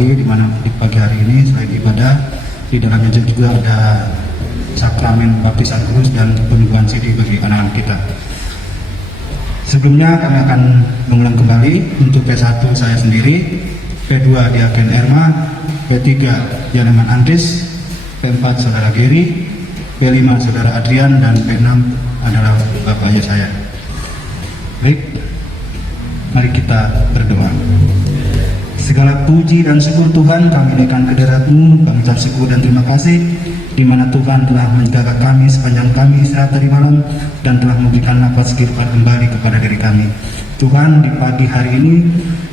Di mana di pagi hari ini selain ibadah di dalamnya juga ada sakramen baptisan kudus dan penubuhan sidi bagi anak-anak kita. Sebelumnya kami akan mengulang kembali untuk P1 saya sendiri, P2 Diaken Erma, P3 Janeman Antis, P4 Saudara Geri, P5 Saudara Adrian, dan P6 adalah Bapak Ayah saya. Baik, mari kita berdoa. Segala puji dan syukur Tuhan kami naikkan ke hadirat-Mu, kami ucap syukur dan terima kasih di mana Tuhan telah menjaga kami sepanjang kami istirahat tadi malam dan telah memberikan nafas kehidupan kembali kepada diri kami. Tuhan, di pagi hari ini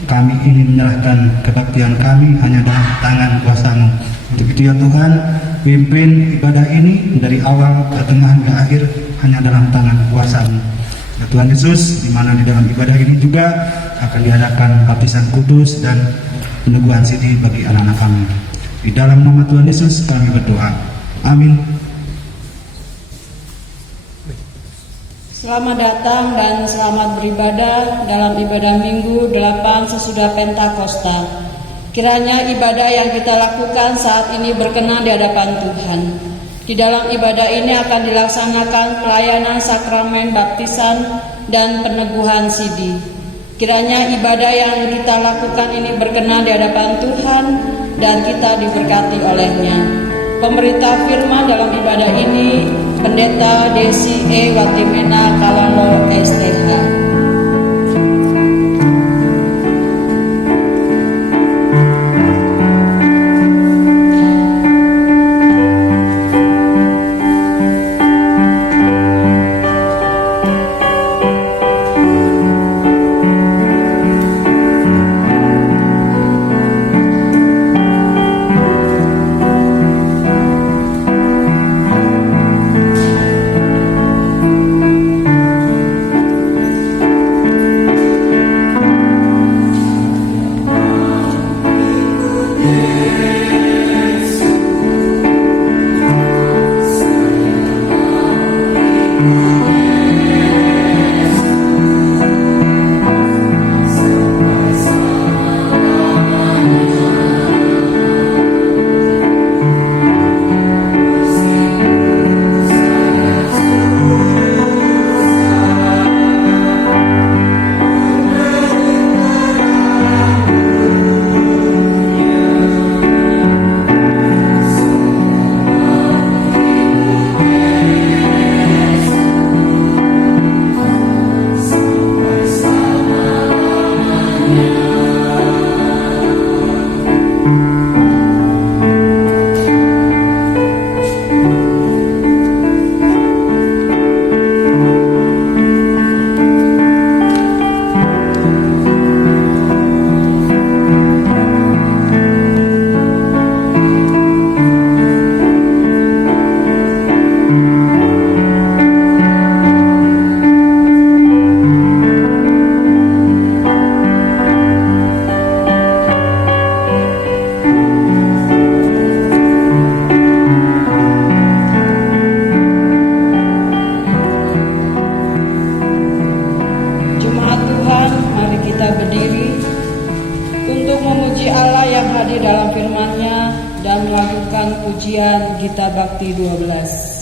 kami ingin menyerahkan kebaktian kami hanya dalam tangan kuasa-Mu. Untuk itu ya Tuhan, pimpin ibadah ini dari awal, pertengahan, hingga akhir hanya dalam tangan kuasa-Mu. Ya Tuhan Yesus, di mana di dalam ibadah ini juga akan diadakan baptisan kudus dan peneguhan sidi bagi anak-anak kami. Di dalam nama Tuhan Yesus kami berdoa. Amin. Selamat datang dan selamat beribadah dalam ibadah Minggu 8 sesudah Pentakosta. Kiranya ibadah yang kita lakukan saat ini berkenan di hadapan Tuhan. Di dalam ibadah ini akan dilaksanakan pelayanan sakramen baptisan dan peneguhan sidi. Kiranya ibadah yang kita lakukan ini berkenan di hadapan Tuhan dan kita diberkati olehnya. Pemberita firman dalam ibadah ini Pendeta Desi E. Watimena Kalalo STH. mari kita berdiri untuk memuji Allah yang hadir dalam firman-Nya dan melakukan pujian Gita Bakti 12.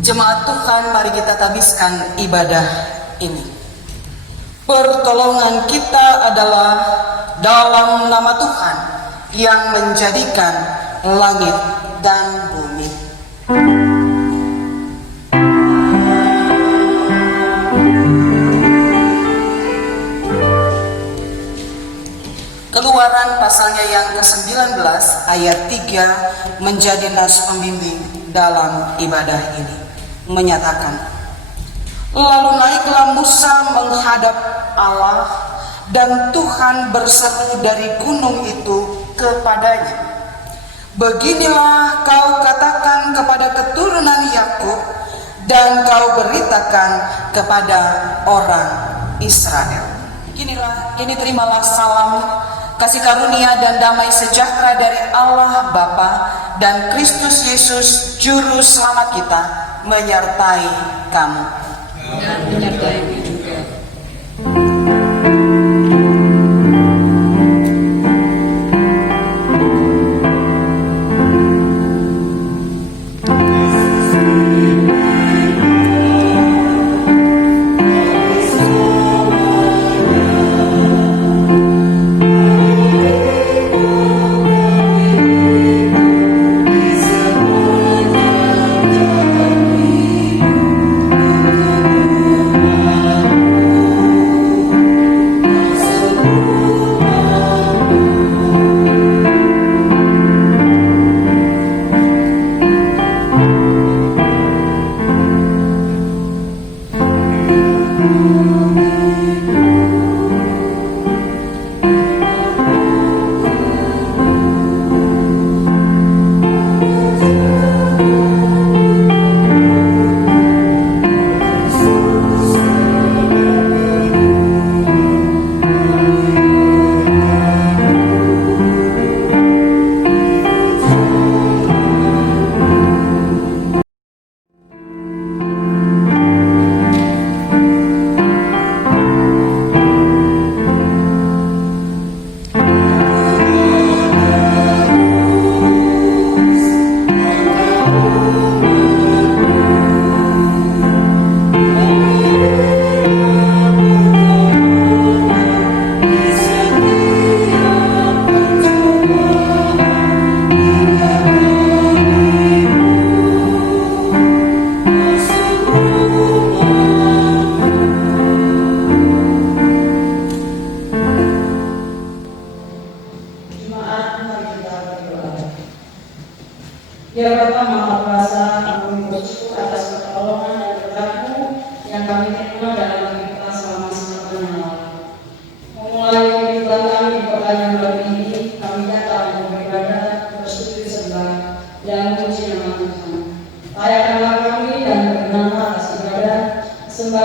Jemaat Tuhan, mari kita tabiskan ibadah ini. Pertolongan kita adalah dalam nama Tuhan yang menjadikan langit dan bumi. Keluaran pasalnya yang ke-19 ayat 3 menjadi nas pembimbing dalam ibadah ini. Menyatakan, lalu naiklah Musa menghadap Allah, dan Tuhan berseru dari gunung itu kepadanya, beginilah kau katakan kepada keturunan Yakub, dan kau beritakan kepada orang Israel. Ini terimalah salam, kasih karunia dan damai sejahtera dari Allah Bapa dan Kristus Yesus Juru Selamat kita menyertai kamu. Dan menyertaimu juga.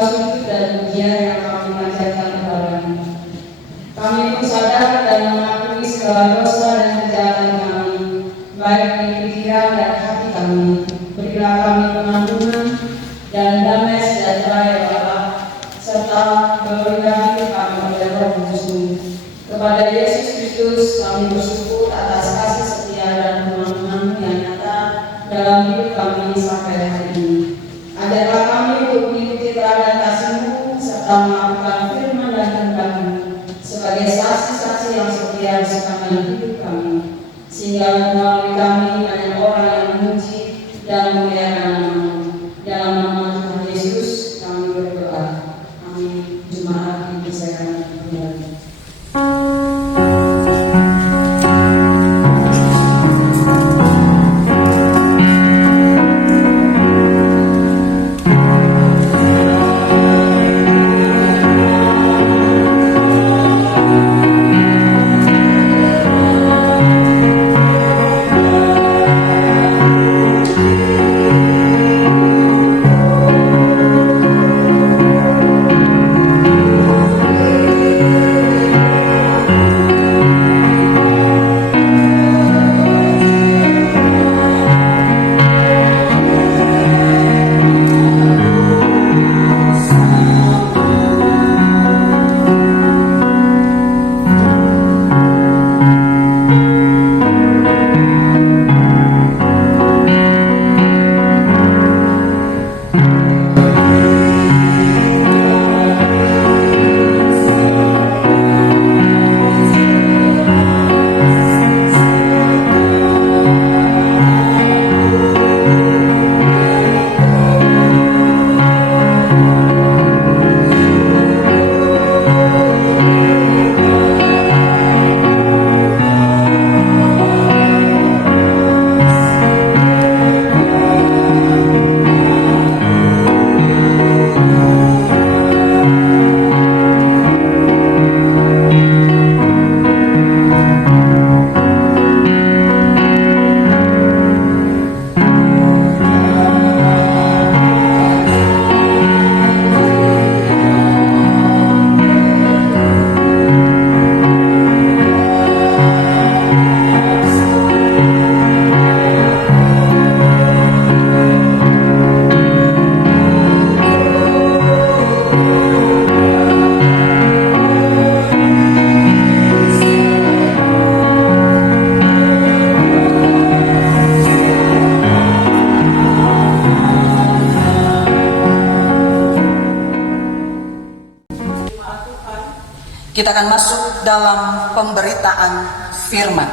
sujud dan pujian yang kami panjatkan kepadamu. Kami pun sadar dan mengakui segala dosa dan kejahatan kami, baik di pikiran dan hati kami. Berilah kami pengampunan dan damai sejahtera ya Allah, serta berkati kami oleh Roh Kudus-Mu. Kepada Yesus Kristus kami bersyukur atas kasih setia dan pengampunan yang nyata dalam hidup kami sampai hari ini. Ajarlah kami untuk mengikuti teladan kasih-Mu serta melakukan firman dan kehendak-Mu sebagai saksi-saksi yang setia di sepanjang hidup kami, sehingga melalui kami banyak orang yang memuji dan memuliakan nama-Mu. Dalam nama Tuhan Yesus kami berdoa. Amin. Jemaat dipersilakan kembali. Kita akan masuk dalam pemberitaan firman.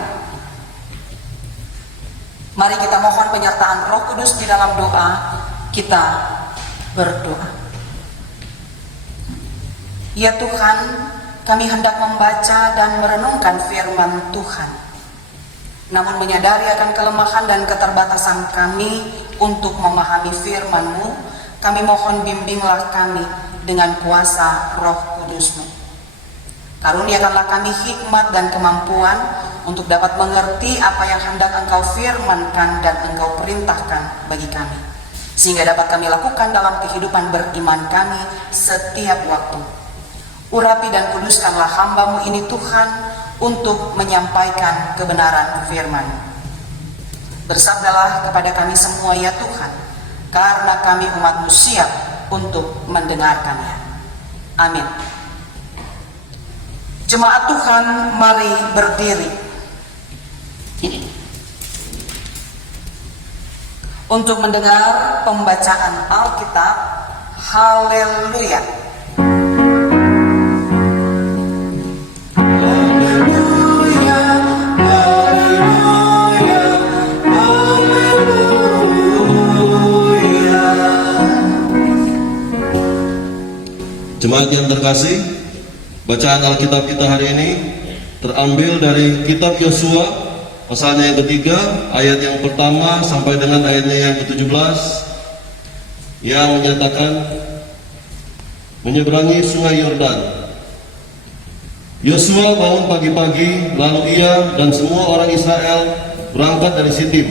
Mari kita mohon penyertaan Roh Kudus di dalam doa. Kita berdoa. Ya Tuhan, kami hendak membaca dan merenungkan firman Tuhan. Namun menyadari akan kelemahan dan keterbatasan kami untuk memahami firman-Mu, kami mohon bimbinglah kami dengan kuasa Roh Kudus-Mu. Karuniakanlah kami hikmat dan kemampuan untuk dapat mengerti apa yang hendak Engkau firmankan dan Engkau perintahkan bagi kami, sehingga dapat kami lakukan dalam kehidupan beriman kami setiap waktu. Urapi dan kuduskanlah hamba-Mu ini Tuhan untuk menyampaikan kebenaran firman. Bersabdalah kepada kami semua ya Tuhan, karena kami umat-Mu siap untuk mendengarkannya. Amin. Jemaat Tuhan, mari berdiri untuk mendengar pembacaan Alkitab. Haleluya. Haleluya, haleluya, haleluya. Jemaat yang terkasih, bacaan Alkitab kita hari ini terambil dari kitab Yosua, pasalnya yang ketiga, ayat yang pertama sampai dengan ayatnya yang ke-17, yang menyatakan menyeberangi sungai Yordan. Yosua bangun pagi-pagi, lalu ia dan semua orang Israel berangkat dari Sitim,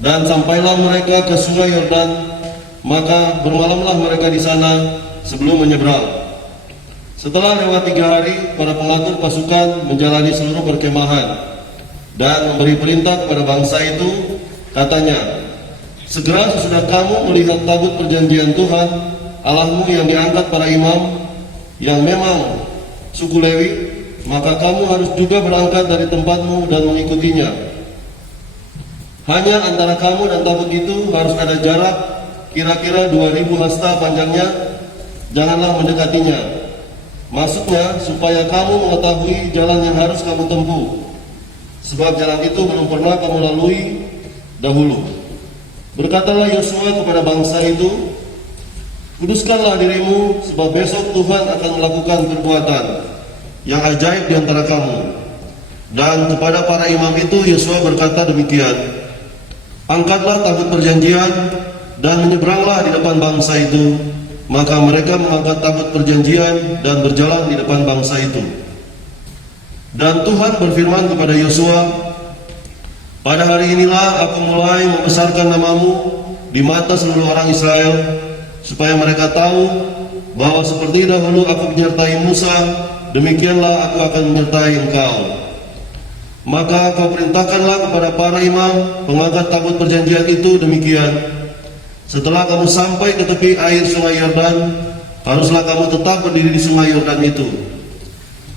dan sampailah mereka ke sungai Yordan. Maka bermalamlah mereka di sana sebelum menyeberang. Setelah lewat 3 hari, para pengatur pasukan menjalani seluruh perkemahan dan memberi perintah kepada bangsa itu, katanya, segera sesudah kamu melihat tabut perjanjian Tuhan Allahmu yang diangkat para imam yang memang suku Lewi, maka kamu harus juga berangkat dari tempatmu dan mengikutinya. Hanya antara kamu dan tabut itu harus ada jarak kira-kira 2000 hasta panjangnya, janganlah mendekatinya. Maksudnya supaya kamu mengetahui jalan yang harus kamu tempuh, sebab jalan itu belum pernah kamu lalui dahulu. Berkatalah Yosua kepada bangsa itu, kuduskanlah dirimu, sebab besok Tuhan akan melakukan perbuatan yang ajaib di antara kamu. Dan kepada para imam itu Yosua berkata demikian, angkatlah tabut perjanjian dan menyeberanglah di depan bangsa itu. Maka mereka mengangkat tabut perjanjian dan berjalan di depan bangsa itu. Dan Tuhan berfirman kepada Yosua, pada hari inilah aku mulai membesarkan namamu di mata seluruh orang Israel, supaya mereka tahu bahwa seperti dahulu aku menyertai Musa, demikianlah aku akan menyertai engkau. Maka kau perintahkanlah kepada para imam pengangkat tabut perjanjian itu demikian, setelah kamu sampai ke tepi air sungai Yordan, haruslah kamu tetap berdiri di sungai Yordan itu.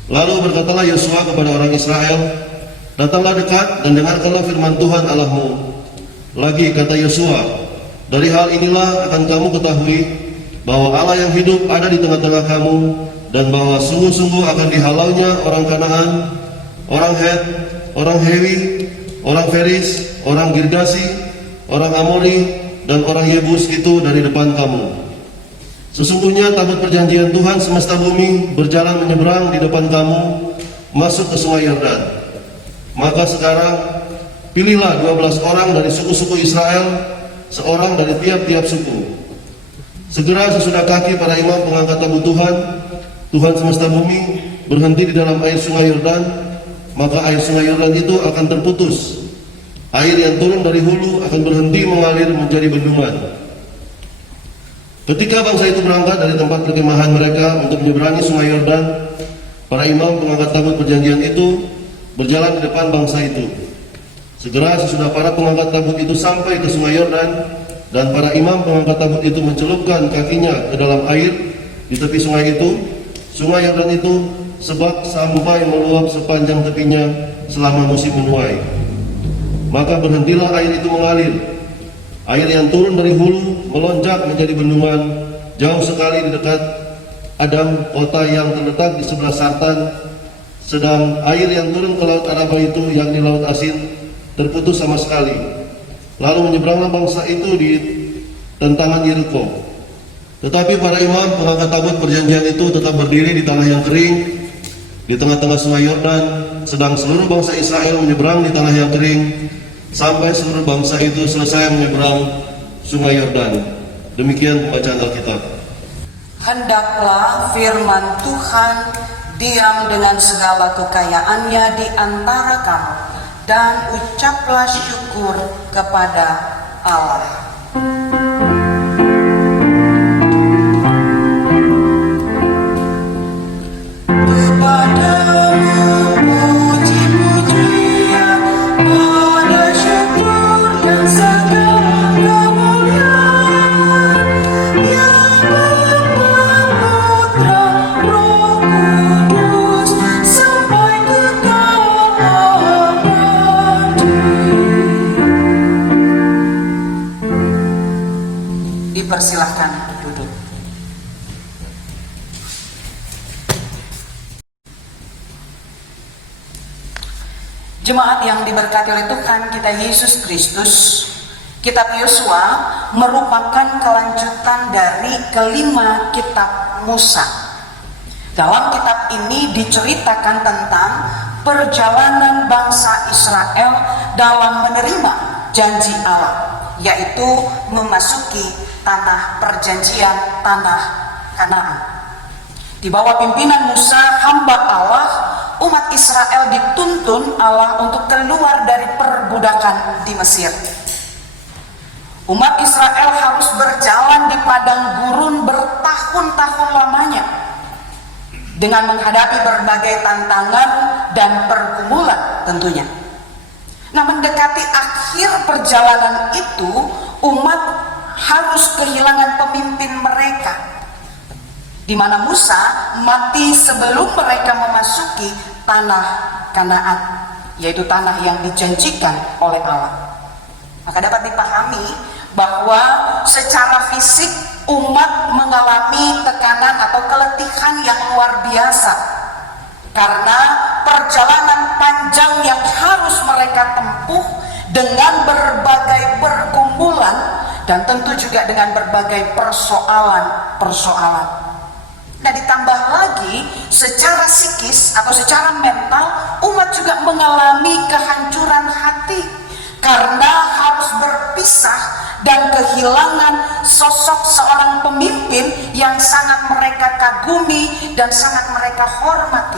Lalu berkatalah Yosua kepada orang Israel, datanglah dekat dan dengarkanlah firman Tuhan Allahmu. Lagi kata Yosua, dari hal inilah akan kamu ketahui bahwa Allah yang hidup ada di tengah-tengah kamu, dan bahwa sungguh-sungguh akan dihalaunya orang Kanaan, orang Het, orang Hewi, orang Feris, orang Girgasi, orang Amori, dan orang Yebus itu dari depan kamu. Sesungguhnya tabut perjanjian Tuhan semesta bumi berjalan menyeberang di depan kamu masuk ke sungai Yordan. Maka sekarang pilihlah 12 orang dari suku-suku Israel, seorang dari tiap-tiap suku. Segera sesudah kaki para imam pengangkat tabut Tuhan semesta bumi berhenti di dalam air sungai Yordan, maka air sungai Yordan itu akan terputus. Air yang turun dari hulu akan berhenti mengalir menjadi bendungan. Ketika bangsa itu berangkat dari tempat perkemahan mereka untuk menyeberangi sungai Yordan, para imam pengangkat tabut perjanjian itu berjalan di depan bangsa itu. Segera sesudah para pengangkat tabut itu sampai ke sungai Yordan, dan para imam pengangkat tabut itu mencelupkan kakinya ke dalam air di tepi sungai itu, sungai Yordan itu sebab sampai meluap sepanjang tepinya selama musim menuai. Maka berhentilah air itu mengalir. Air yang turun dari hulu melonjak menjadi bendungan jauh sekali di dekat Adam, kota yang terletak di sebelah selatan. Sedang air yang turun ke laut Araba itu, yang di laut asin, terputus sama sekali. Lalu menyeberanglah bangsa itu di tentangan Yeriko. Tetapi para imam pengangkat tabut perjanjian itu tetap berdiri di tanah yang kering di tengah-tengah sungai Yordan, sedang seluruh bangsa Israel menyeberang di tanah yang kering sampai seluruh bangsa itu selesai menyeberang sungai Yordan. Demikian pembacaan Alkitab. Hendaklah firman Tuhan diam dengan segala kekayaannya di antara kamu, dan ucaplah syukur kepada Allah. Dipersilahkan duduk. Jemaat yang diberkati oleh Tuhan kita Yesus Kristus, kitab Yosua merupakan kelanjutan dari kelima kitab Musa. Dalam kitab ini diceritakan tentang perjalanan bangsa Israel dalam menerima janji Allah, yaitu memasuki tanah perjanjian, tanah Kanaan. Di bawah pimpinan Musa, hamba Allah, umat Israel dituntun Allah untuk keluar dari perbudakan di Mesir. Umat Israel harus berjalan di padang gurun bertahun-tahun lamanya dengan menghadapi berbagai tantangan dan pergumulan tentunya. Nah, mendekati akhir perjalanan itu, umat harus kehilangan pemimpin mereka, di mana Musa mati sebelum mereka memasuki tanah Kanaan, yaitu tanah yang dijanjikan oleh Allah. Maka dapat dipahami bahwa secara fisik umat mengalami tekanan atau keletihan yang luar biasa karena perjalanan panjang yang harus mereka tempuh dengan berbagai pergumulan dan tentu juga dengan berbagai persoalan. Nah, ditambah lagi secara psikis atau secara mental, umat juga mengalami kehancuran hati karena harus berpisah dan kehilangan sosok seorang pemimpin yang sangat mereka kagumi dan sangat mereka hormati.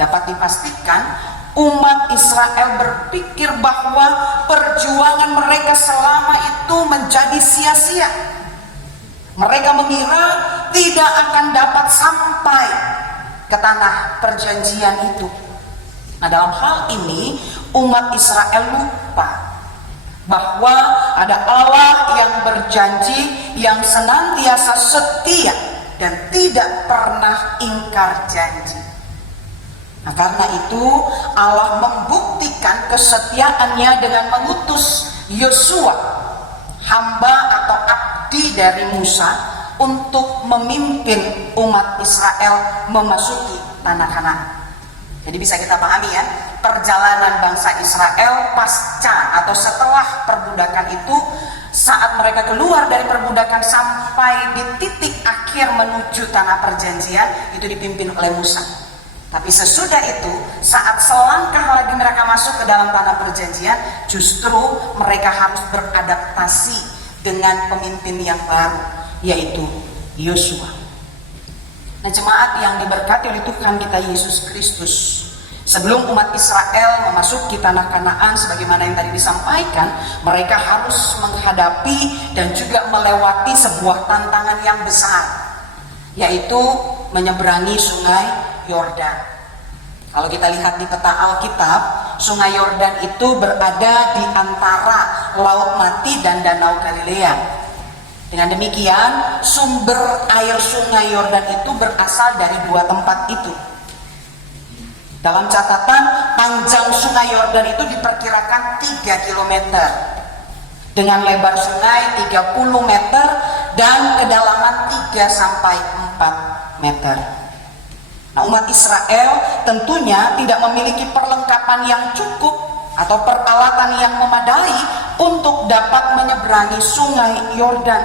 Dapat dipastikan umat Israel berpikir bahwa perjuangan mereka selama itu menjadi sia-sia. Mereka mengira tidak akan dapat sampai ke tanah perjanjian itu. Nah, dalam hal ini umat Israel lupa bahwa ada Allah yang berjanji, yang senantiasa setia dan tidak pernah ingkar janji. Nah, karena itu Allah membuktikan kesetiaannya dengan mengutus Yosua, hamba atau abdi dari Musa, untuk memimpin umat Israel memasuki tanah Kanaan. Jadi bisa kita pahami ya, perjalanan bangsa Israel pasca atau setelah perbudakan itu, saat mereka keluar dari perbudakan sampai di titik akhir menuju tanah perjanjian, itu dipimpin oleh Musa. Tapi sesudah itu, saat selangkah lagi mereka masuk ke dalam tanah perjanjian, justru mereka harus beradaptasi dengan pemimpin yang baru, yaitu Yosua. Nah, jemaat yang diberkati oleh Tuhan kita Yesus Kristus, sebelum umat Israel memasuki tanah Kanaan sebagaimana yang tadi disampaikan, mereka harus menghadapi dan juga melewati sebuah tantangan yang besar, yaitu menyeberangi sungai Yordan. Kalau kita lihat di peta Alkitab, sungai Yordan itu berada di antara Laut Mati dan Danau Galilea. Dengan demikian, sumber air sungai Yordan itu berasal dari dua tempat itu. Dalam catatan, panjang sungai Yordan itu diperkirakan 3 km, dengan lebar sungai 30 meter dan kedalaman 3-4 meter. Nah, umat Israel tentunya tidak memiliki perlengkapan yang cukup atau peralatan yang memadai untuk dapat menyeberangi sungai Yordan.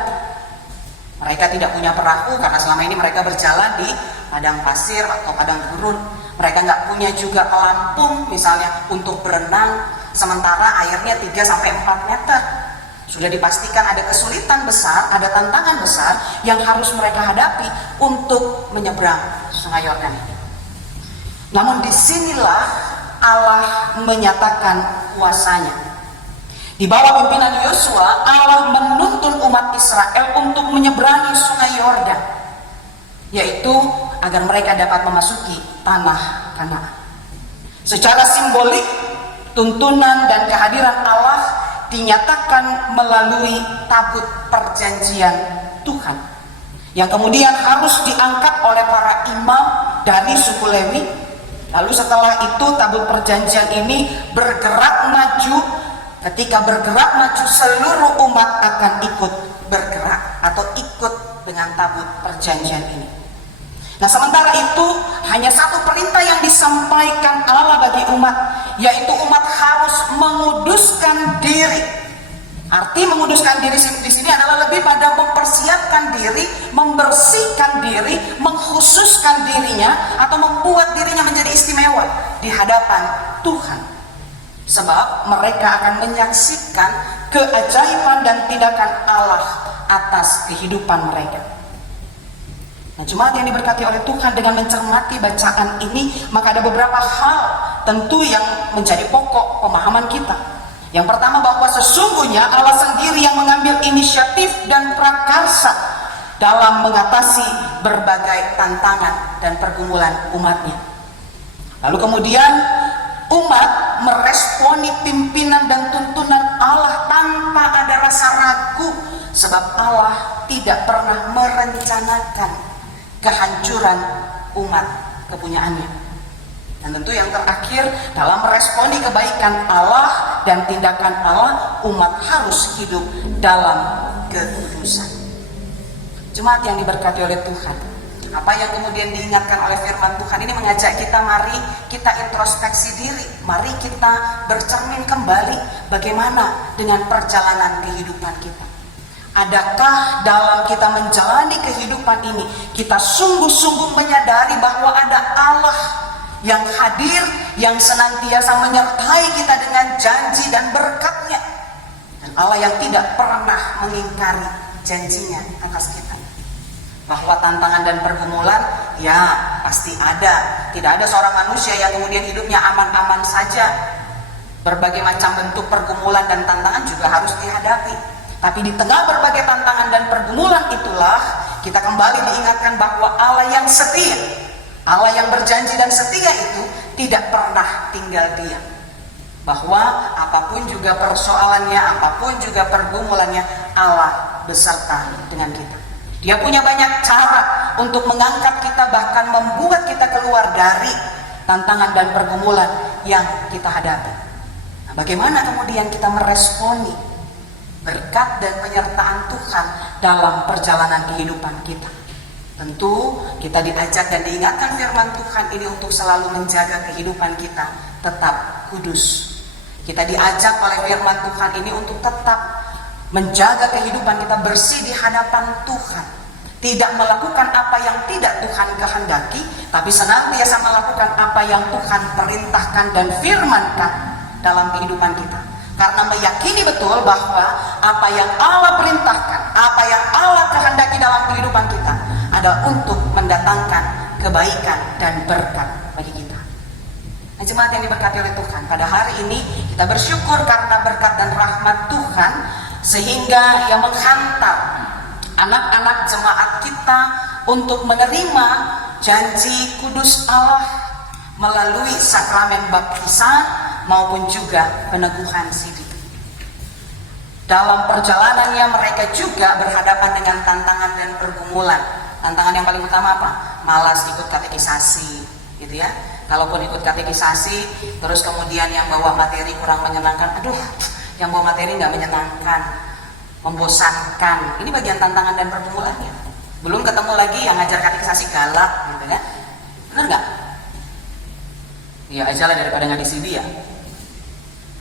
Mereka tidak punya perahu karena selama ini mereka berjalan di padang pasir atau padang gurun. Mereka nggak punya juga pelampung misalnya untuk berenang, sementara airnya 3-4 meter. Sudah dipastikan ada kesulitan besar, ada tantangan besar yang harus mereka hadapi untuk menyeberang sungai Yordan. Namun disinilah Allah menyatakan kuasanya. Di bawah pimpinan Yosua, Allah menuntun umat Israel untuk menyeberangi sungai Yordan, yaitu agar mereka dapat memasuki tanah Kanaan. Secara simbolik, tuntunan dan kehadiran Allah dinyatakan melalui tabut perjanjian Tuhan, yang kemudian harus diangkat oleh para imam dari suku Lewi. Lalu setelah itu tabut perjanjian ini bergerak maju. Ketika bergerak maju, seluruh umat akan ikut bergerak atau ikut dengan tabut perjanjian ini. Nah, sementara itu hanya satu perintah yang disampaikan Allah bagi umat, yaitu umat harus menguduskan diri. Arti menguduskan diri di sini adalah lebih pada mempersiapkan diri, membersihkan diri, mengkhususkan dirinya atau membuat dirinya menjadi istimewa di hadapan Tuhan. Sebab mereka akan menyaksikan keajaiban dan tindakan Allah atas kehidupan mereka. Nah, jemaat yang diberkati oleh Tuhan, dengan mencermati bacaan ini, maka ada beberapa hal tentu yang menjadi pokok pemahaman kita. Yang pertama, bahwa sesungguhnya Allah sendiri yang mengambil inisiatif dan prakarsa dalam mengatasi berbagai tantangan dan pergumulan umatnya. Lalu kemudian umat meresponi pimpinan dan tuntunan Allah tanpa ada rasa ragu, sebab Allah tidak pernah merencanakan kehancuran umat kepunyaannya. Dan tentu yang terakhir, dalam meresponi kebaikan Allah dan tindakan Allah, umat harus hidup dalam kekudusan. Jemaat yang diberkati oleh Tuhan, apa yang kemudian diingatkan oleh firman Tuhan ini mengajak kita, mari kita introspeksi diri, mari kita bercermin kembali bagaimana dengan perjalanan kehidupan kita. Adakah dalam kita menjalani kehidupan ini kita sungguh-sungguh menyadari bahwa ada Allah yang hadir, yang senantiasa menyertai kita dengan janji dan berkat-Nya, dan Allah yang tidak pernah mengingkari janjinya atas kita. Bahwa tantangan dan pergumulan ya pasti ada. Tidak ada seorang manusia yang kemudian hidupnya aman-aman saja. Berbagai macam bentuk pergumulan dan tantangan juga harus dihadapi. Tapi di tengah berbagai tantangan dan pergumulan itulah kita kembali diingatkan bahwa Allah yang setia, Allah yang berjanji dan setia itu tidak pernah tinggal diam. Bahwa apapun juga persoalannya, apapun juga pergumulannya, Allah beserta dengan kita. Dia punya banyak cara untuk mengangkat kita, bahkan membuat kita keluar dari tantangan dan pergumulan yang kita hadapi. Nah, bagaimana kemudian kita meresponi berkat dan penyertaan Tuhan dalam perjalanan kehidupan kita? Tentu kita diajak dan diingatkan firman Tuhan ini untuk selalu menjaga kehidupan kita tetap kudus. Kita diajak oleh firman Tuhan ini untuk tetap menjaga kehidupan kita bersih di hadapan Tuhan, tidak melakukan apa yang tidak Tuhan kehendaki, tapi senantiasa melakukan apa yang Tuhan perintahkan dan firmankan dalam kehidupan kita. Karena meyakini betul bahwa apa yang Allah perintahkan, apa yang Allah kehendaki dalam kehidupan kita adalah untuk mendatangkan kebaikan dan berkat bagi kita. Nah, jemaat yang diberkati oleh Tuhan, pada hari ini kita bersyukur karena berkat dan rahmat Tuhan, sehingga yang menghantar anak-anak jemaat kita untuk menerima janji kudus Allah melalui sakramen baptisan maupun juga peneguhan sidi. Dalam perjalanannya mereka juga berhadapan dengan tantangan dan pergumulan. Tantangan yang paling utama apa? Malas ikut katekisasi, gitu ya. Kalaupun ikut katekisasi, terus kemudian yang bawa materi kurang menyenangkan, aduh, yang bawa materi nggak menyenangkan, membosankan. Ini bagian tantangan dan pergumulannya. Belum ketemu lagi yang ngajar katekisasi galak, gitu ya. Benar nggak? Ya aja lah daripada ngadisi dia.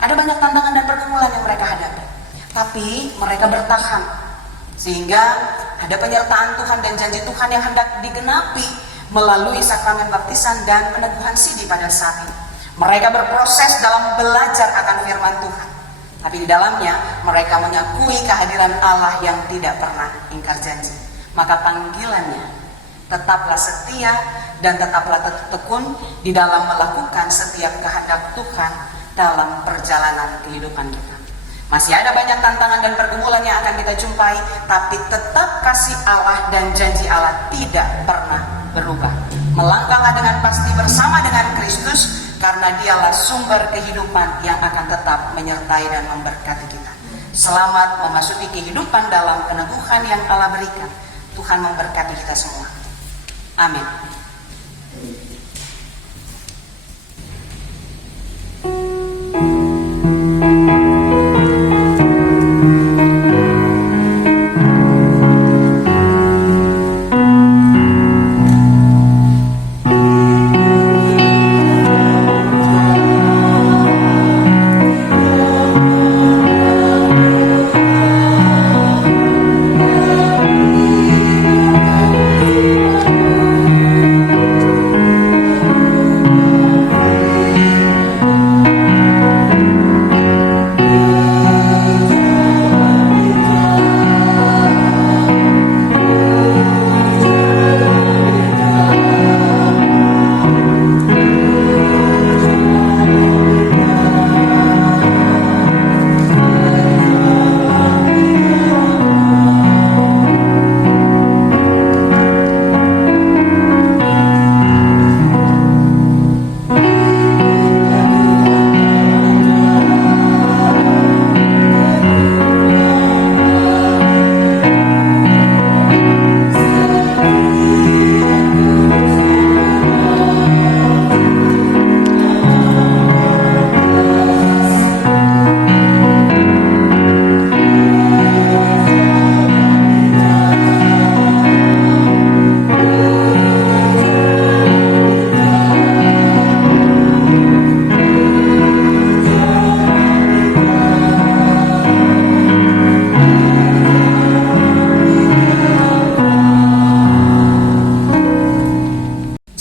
Ada banyak tantangan dan pergumulan yang mereka hadapi, tapi mereka bertahan sehingga ada penyertaan Tuhan dan janji Tuhan yang hendak digenapi melalui sakramen baptisan dan peneguhan sidi pada saat ini. Mereka berproses dalam belajar akan firman Tuhan, tapi di dalamnya mereka mengakui kehadiran Allah yang tidak pernah ingkar janji. Maka panggilannya, tetaplah setia dan tetaplah tekun di dalam melakukan setiap kehendak Tuhan dalam perjalanan kehidupan kita. Masih ada banyak tantangan dan pergumulan yang akan kita jumpai, tapi tetap kasih Allah dan janji Allah tidak pernah berubah. Melangkahlah dengan pasti bersama dengan Kristus, karena dialah sumber kehidupan yang akan tetap menyertai dan memberkati kita. Selamat memasuki kehidupan dalam peneguhan yang Allah berikan. Tuhan memberkati kita semua. Amin.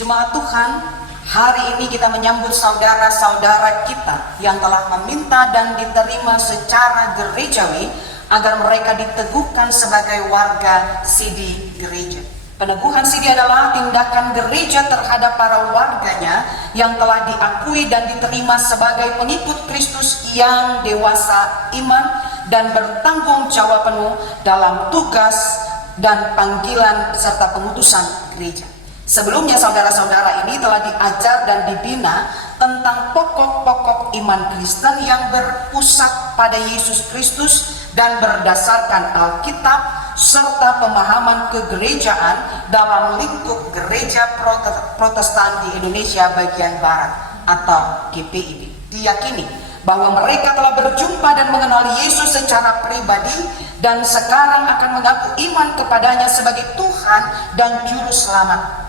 Jemaat Tuhan, hari ini kita menyambut saudara-saudara kita yang telah meminta dan diterima secara gerejawi agar mereka diteguhkan sebagai warga sidi gereja. Peneguhan sidi adalah tindakan gereja terhadap para warganya yang telah diakui dan diterima sebagai pengikut Kristus yang dewasa iman dan bertanggung jawab penuh dalam tugas dan panggilan serta pengutusan gereja. Sebelumnya saudara-saudara ini telah diajar dan dibina tentang pokok-pokok iman Kristen yang berpusat pada Yesus Kristus dan berdasarkan Alkitab serta pemahaman kegerejaan dalam lingkup Gereja Protestan di Indonesia bagian Barat atau GPIB. Diyakini bahwa mereka telah berjumpa dan mengenal Yesus secara pribadi dan sekarang akan mengaku iman kepadanya sebagai Tuhan dan Juru Selamat.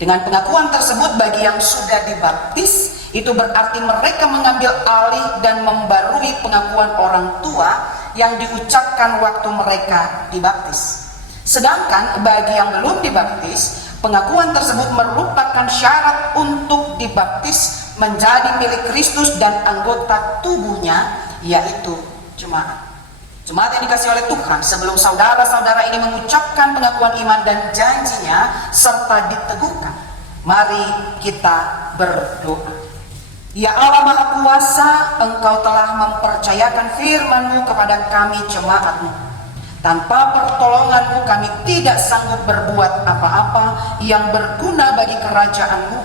Dengan pengakuan tersebut bagi yang sudah dibaptis, itu berarti mereka mengambil alih dan membarui pengakuan orang tua yang diucapkan waktu mereka dibaptis. Sedangkan bagi yang belum dibaptis, pengakuan tersebut merupakan syarat untuk dibaptis menjadi milik Kristus dan anggota tubuhnya, yaitu jemaat. Jemaat yang dikasih oleh Tuhan, sebelum saudara-saudara ini mengucapkan pengakuan iman dan janjinya serta diteguhkan, mari kita berdoa. Ya Allah Maha Kuasa, Engkau telah mempercayakan firman-Mu kepada kami jemaat-Mu. Tanpa pertolongan-Mu kami tidak sanggup berbuat apa-apa yang berguna bagi kerajaan-Mu.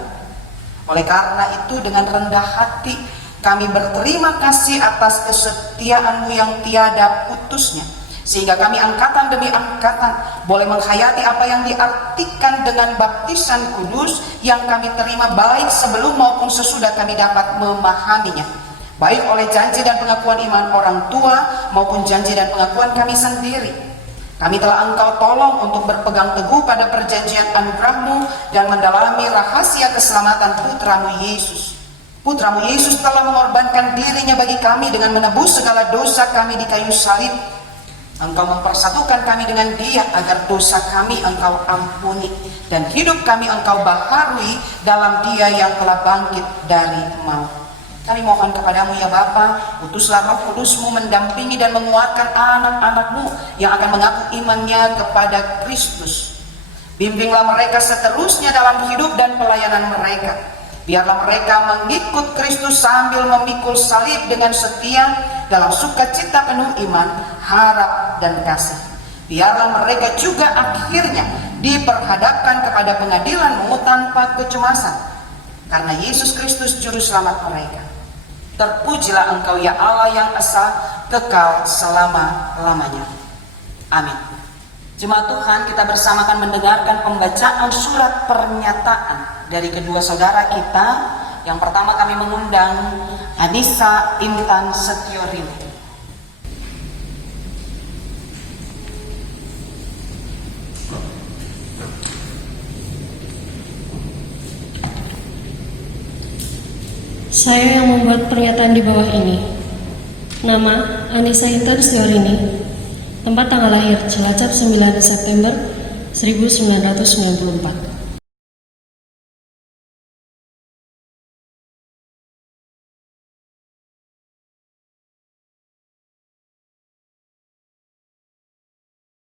Oleh karena itu dengan rendah hati kami berterima kasih atas kesetiaan-Mu yang tiada putusnya, sehingga kami angkatan demi angkatan boleh menghayati apa yang diartikan dengan baptisan kudus yang kami terima baik sebelum maupun sesudah kami dapat memahaminya, baik oleh janji dan pengakuan iman orang tua maupun janji dan pengakuan kami sendiri. Kami telah Engkau tolong untuk berpegang teguh pada perjanjian anugerah-Mu dan mendalami rahasia keselamatan Putra-Mu Yesus. Putra-Mu Yesus telah mengorbankan dirinya bagi kami dengan menebus segala dosa kami di kayu salib. Engkau mempersatukan kami dengan Dia agar dosa kami Engkau ampuni dan hidup kami Engkau baharui dalam Dia yang telah bangkit dari maut. Kami mohon kepadamu ya Bapa, utuslah Roh Kudus-Mu mendampingi dan menguatkan anak-anak-Mu yang akan mengaku imannya kepada Kristus. Bimbinglah mereka seterusnya dalam hidup dan pelayanan mereka. Biarlah mereka mengikut Kristus sambil memikul salib dengan setia dalam sukacita penuh iman, harap dan kasih. Biarlah mereka juga akhirnya diperhadapkan kepada pengadilan-Mu tanpa kecemasan, karena Yesus Kristus Juru Selamat mereka. Terpujilah Engkau ya Allah yang esa, kekal selama-lamanya. Amin. Jemaat Tuhan, kita bersama akan mendengarkan pembacaan surat pernyataan dari kedua saudara kita. Yang pertama kami mengundang Anissa Intan Setiorini. Saya yang membuat pernyataan di bawah ini. Nama Anissa Intan Setiorini. Tempat tanggal lahir Cilacap 9 September 1994.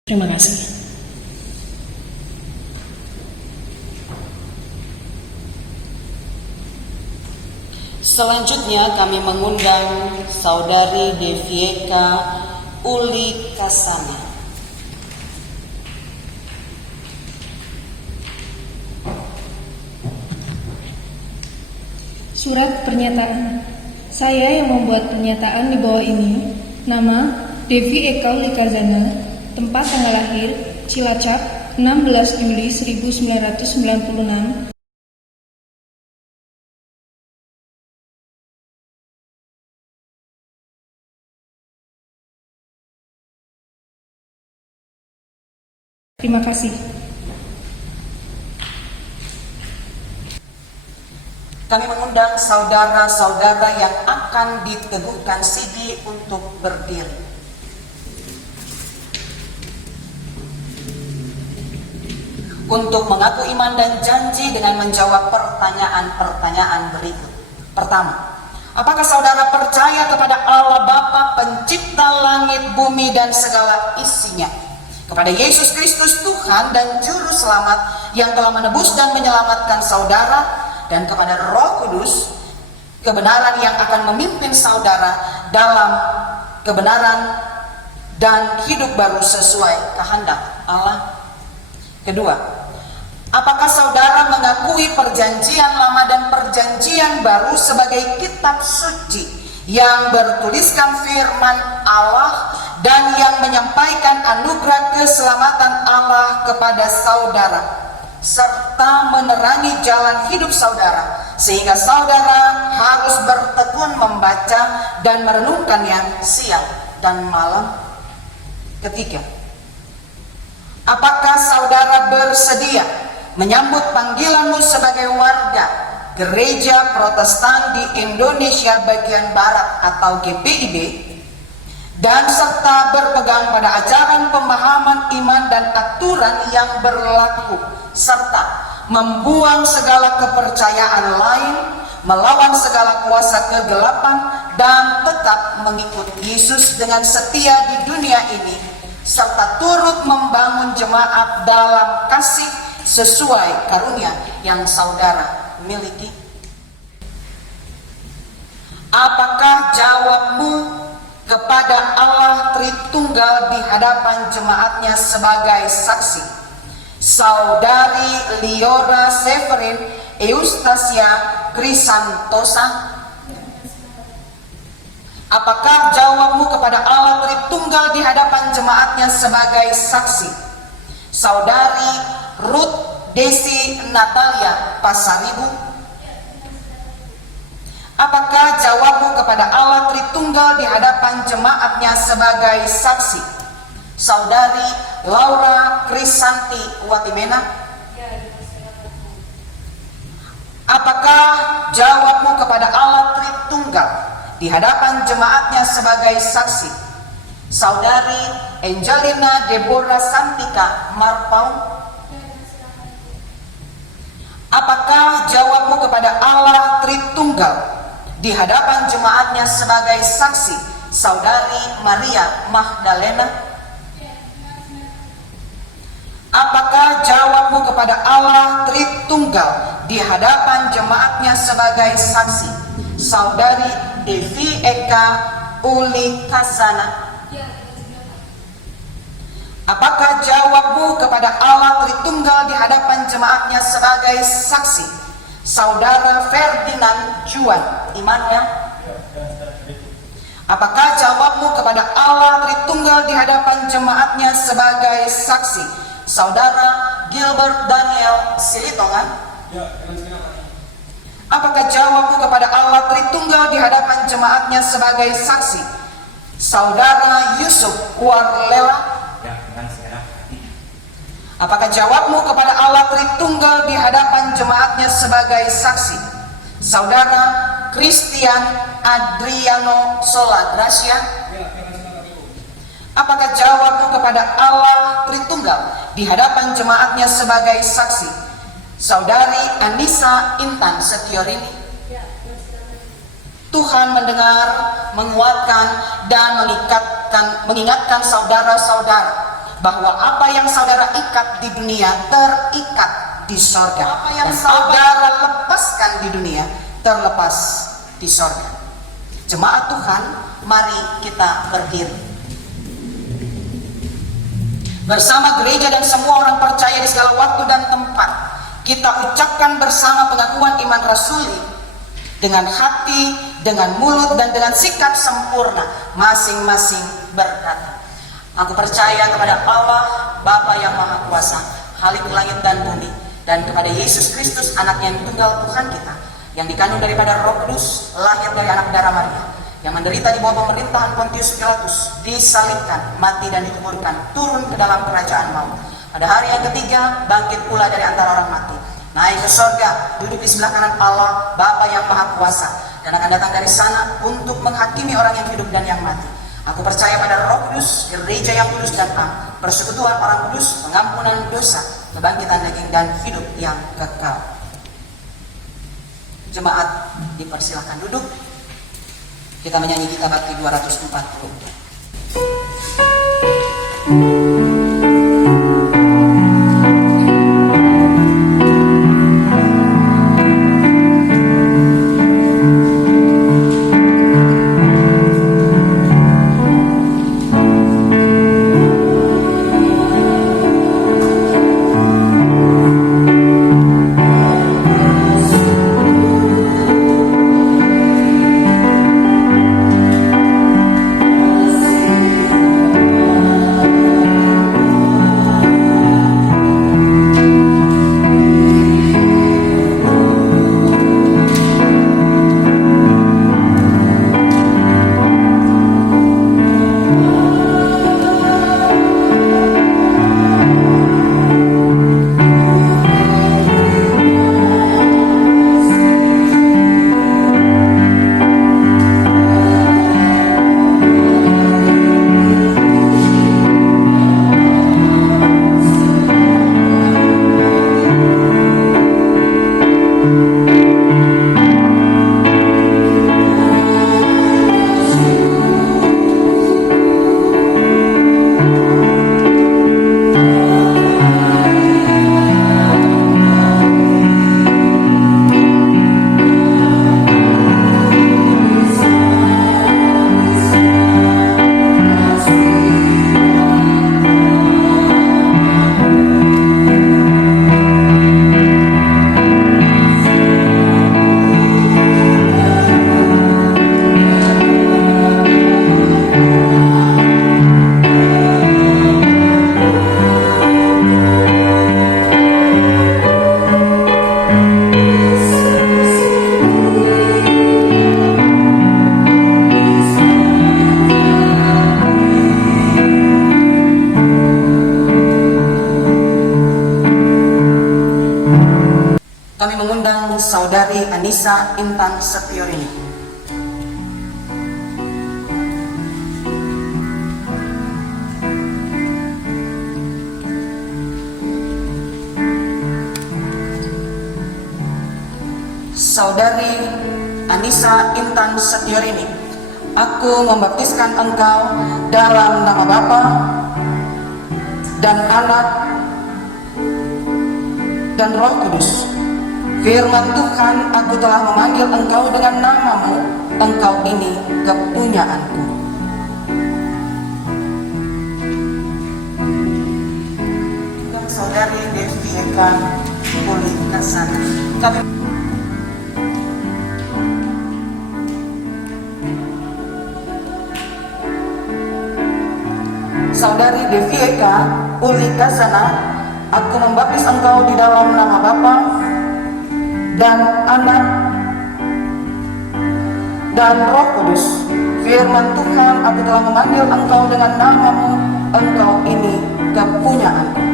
Terima kasih. Selanjutnya kami mengundang Saudari Devieka Uli Kasana. Surat pernyataan. Saya yang membuat pernyataan di bawah ini. Nama Devi Eka Uli Kazana. Tempat tanggal lahir Cilacap 16 Juli 1996. Terima kasih. Kami mengundang saudara-saudara yang akan diteguhkan sidi untuk berdiri. untuk mengaku iman dan janji dengan menjawab pertanyaan-pertanyaan berikut. Pertama, apakah saudara percaya kepada Allah Bapa pencipta langit, bumi, dan segala isinya? Kepada Yesus Kristus Tuhan dan Juru Selamat yang telah menebus dan menyelamatkan saudara, dan kepada Roh Kudus, kebenaran yang akan memimpin saudara dalam kebenaran dan hidup baru sesuai kehendak Allah. Kedua, apakah saudara mengakui perjanjian lama dan perjanjian baru sebagai kitab suci yang bertuliskan firman Allah dan yang menyampaikan anugerah keselamatan Allah kepada saudara, serta menerangi jalan hidup saudara, sehingga saudara harus bertekun membaca dan merenungkannya siang dan malam? Ketiga, apakah saudara bersedia menyambut panggilanmu sebagai warga Gereja Protestan di Indonesia bagian Barat atau GPIB, dan serta berpegang pada ajaran pemahaman iman dan aturan yang berlaku, serta membuang segala kepercayaan lain, melawan segala kuasa kegelapan, dan tetap mengikut Yesus dengan setia di dunia ini, serta turut membangun jemaat dalam kasih sesuai karunia yang saudara miliki? Apakah jawabmu kepada Allah Tritunggal di hadapan jemaatnya sebagai saksi? Saudari Liora Severin Eustasia Krisantosa. Apakah jawabmu kepada Allah Tritunggal di hadapan jemaatnya sebagai saksi? Saudari Ruth Desi Natalia Pasaribu. Apakah jawabmu kepada Allah Tritunggal di hadapan jemaatnya sebagai saksi? Saudari Laura Krisanti Watimena. Apakah jawabmu kepada Allah Tritunggal di hadapan jemaatnya sebagai saksi? Saudari Angelina Deborah Santika Marpau. Apakah jawabmu kepada Allah Tritunggal di hadapan jemaatnya sebagai saksi? Saudari Maria Magdalena. Apakah jawabmu kepada Allah Tritunggal di hadapan jemaatnya sebagai saksi? Saudari Devi Eka Uli Kasana. Apakah jawabmu kepada Allah Tritunggal di hadapan jemaatnya sebagai saksi? Saudara Ferdinand Juan Immanuel. Apakah jawabmu kepada Allah Tritunggal di hadapan jemaatnya sebagai saksi? Saudara Gilbert Daniel Silitongan. Apakah jawabmu kepada Allah Tritunggal di hadapan jemaatnya sebagai saksi? Saudara Yusuf Warlela. Apakah jawabmu kepada Allah Tritunggal di hadapan jemaatnya sebagai saksi? Saudara Christian Adriano Sola Gracia. Apakah jawabmu kepada Allah Tritunggal di hadapan jemaatnya sebagai saksi? Saudari Anissa Intan Setiorini. Tuhan mendengar, menguatkan, dan mengingatkan saudara-saudara bahwa apa yang saudara ikat di dunia terikat di sorga. Apa yang saudara lepaskan di dunia terlepas di sorga. Jemaat Tuhan, mari kita berdiri. Bersama gereja dan semua orang percaya di segala waktu dan tempat, kita ucapkan bersama pengakuan iman rasuli dengan hati, dengan mulut, dan dengan sikap sempurna masing-masing berkata, aku percaya kepada Allah Bapa yang Maha Kuasa, Khalik langit dan bumi, dan kepada Yesus Kristus anaknya yang tunggal Tuhan kita, yang dikandung daripada Roh Kudus, lahir dari anak darah Maria, yang menderita di bawah pemerintahan Pontius Pilatus, disalibkan, mati dan dikuburkan, turun ke dalam kerajaan maut. Pada hari yang ketiga bangkit pula dari antara orang mati, naik ke sorga, duduk di sebelah kanan Allah Bapa yang Maha Kuasa, dan akan datang dari sana untuk menghakimi orang yang hidup dan yang mati. Aku percaya pada Roh Kudus, gereja yang kudus dan am, persekutuan orang kudus, pengampunan dosa, kebangkitan daging dan hidup yang kekal. Jemaat dipersilakan duduk. Kita menyanyi Gita Bakti 240. Kami mengundang Saudari Anissa Intan Setiorini. Saudari Anissa Intan Setiorini, aku membaptiskan engkau dalam nama Bapa dan Anak dan Roh Kudus. Firman Tuhan, aku telah memanggil engkau dengan namamu, engkau ini kepunyaanku. Dan Saudari Devi Eka Pulih Kasana. Saudari Devi Eka Pulih Kasana, aku membaptis engkau di dalam nama Bapa dan Anak dan Roh Kudus. Firman Tuhan, aku telah memanggil engkau dengan namamu, engkau ini kepunyaanku.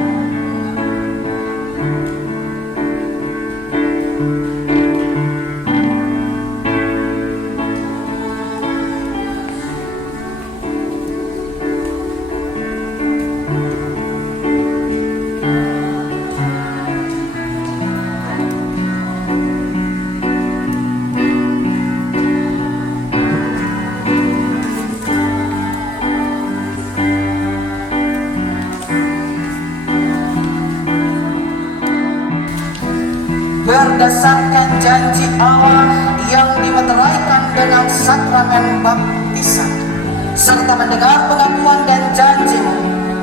Berdasarkan janji Allah yang dimeteraikan dengan sakramen baptisan serta mendengar pengakuan dan janjimu,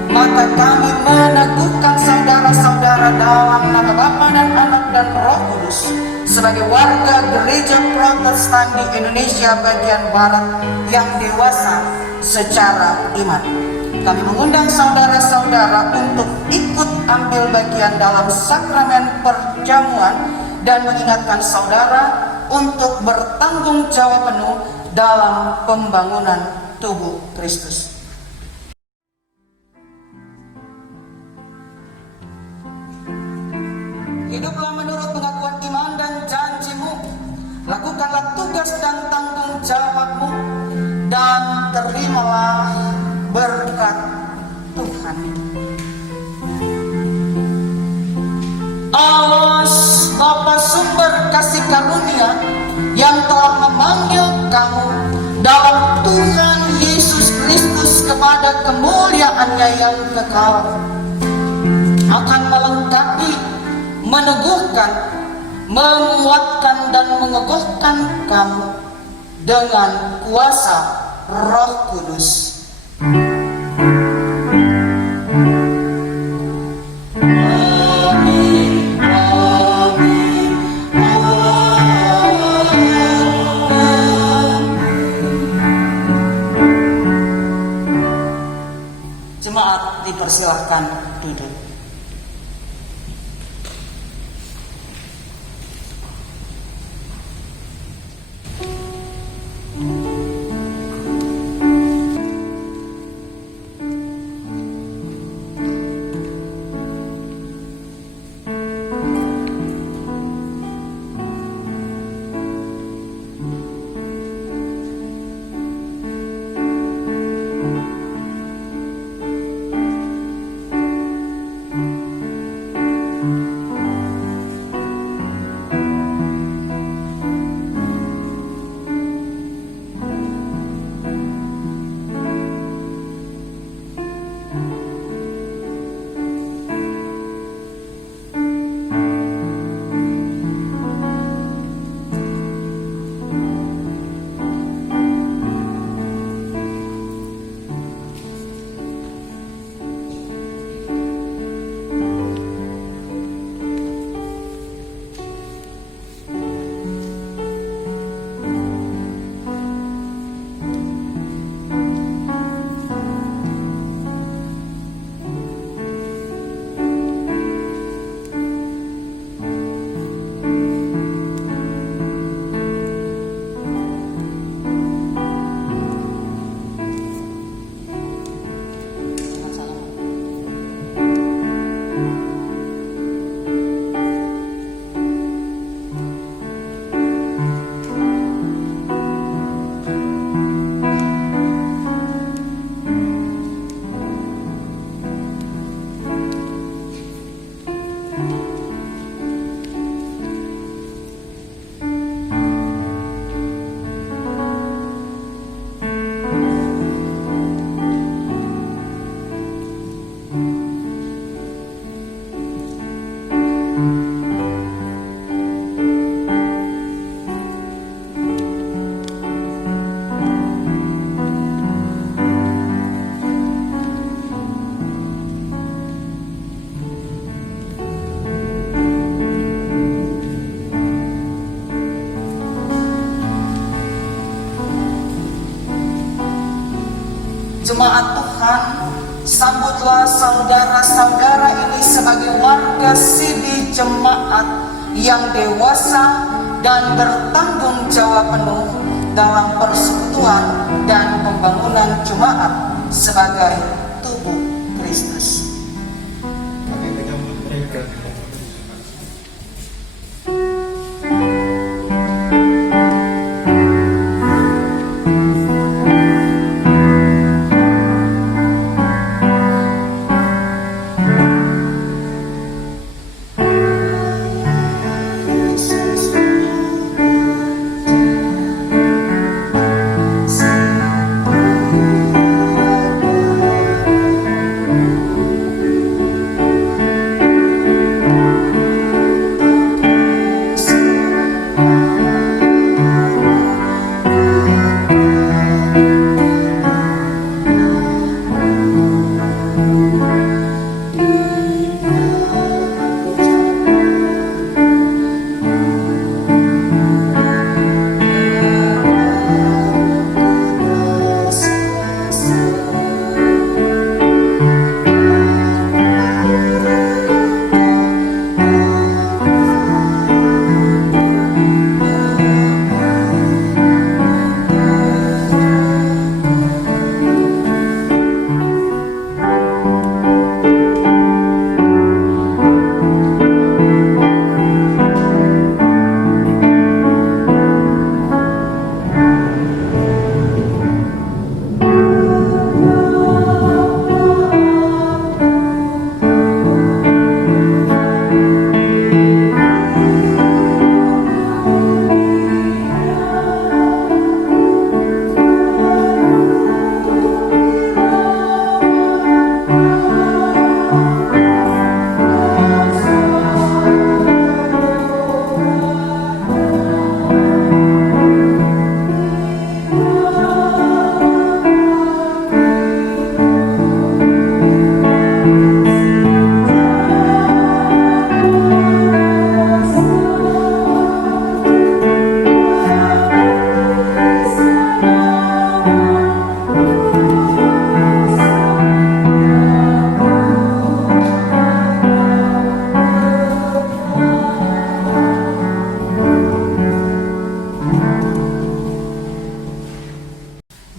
maka kami meneguhkan saudara-saudara dalam nama Bapa dan Anak dan Roh Kudus sebagai warga Gereja Protestan di Indonesia bagian Barat yang dewasa secara iman. Kami mengundang saudara-saudara untuk ikut ambil bagian dalam sakramen perjamuan dan mengingatkan saudara untuk bertanggung jawab penuh dalam pembangunan tubuh Kristus. Hiduplah menurut pengakuan iman dan janjimu, lakukanlah tugas dan tanggung jawabmu, dan terimalah berkat Tuhan. Allah Bapa sumber kasih karunia yang telah memanggil kamu dalam Tuhan Yesus Kristus kepada kemuliaannya yang kekal, akan melengkapi, meneguhkan, menguatkan dan mengeguhkan kamu dengan kuasa Roh Kudus. Jemaat dipersilahkan duduk. Jemaat Tuhan, sambutlah saudara-saudara ini sebagai warga sidi jemaat yang dewasa dan bertanggung jawab penuh dalam persekutuan dan pembangunan jemaat sebagai tubuh Kristus.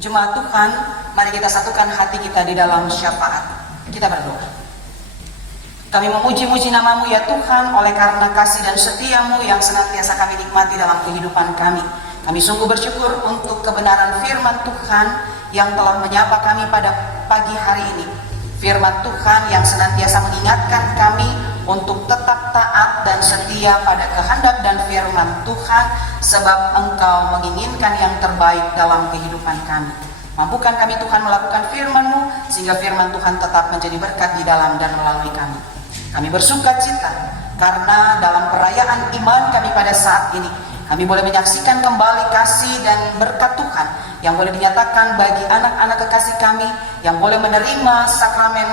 Jemaat Tuhan, mari kita satukan hati kita di dalam syafaat. Kita berdoa. Kami memuji-muji nama-Mu ya Tuhan, oleh karena kasih dan setia-Mu yang senantiasa kami nikmati dalam kehidupan kami. Kami sungguh bersyukur untuk kebenaran firman Tuhan yang telah menyapa kami pada pagi hari ini. Firman Tuhan yang senantiasa mengingatkan kami untuk tetap taat dan setia pada kehendak dan firman Tuhan, sebab Engkau menginginkan yang terbaik dalam kehidupan kami. Mampukan kami Tuhan melakukan firman-Mu, sehingga firman Tuhan tetap menjadi berkat di dalam dan melalui kami. Kami bersuka cita karena dalam perayaan iman kami pada saat ini, kami boleh menyaksikan kembali kasih dan berkat Tuhan yang boleh dinyatakan bagi anak-anak kekasih kami yang boleh menerima sakramen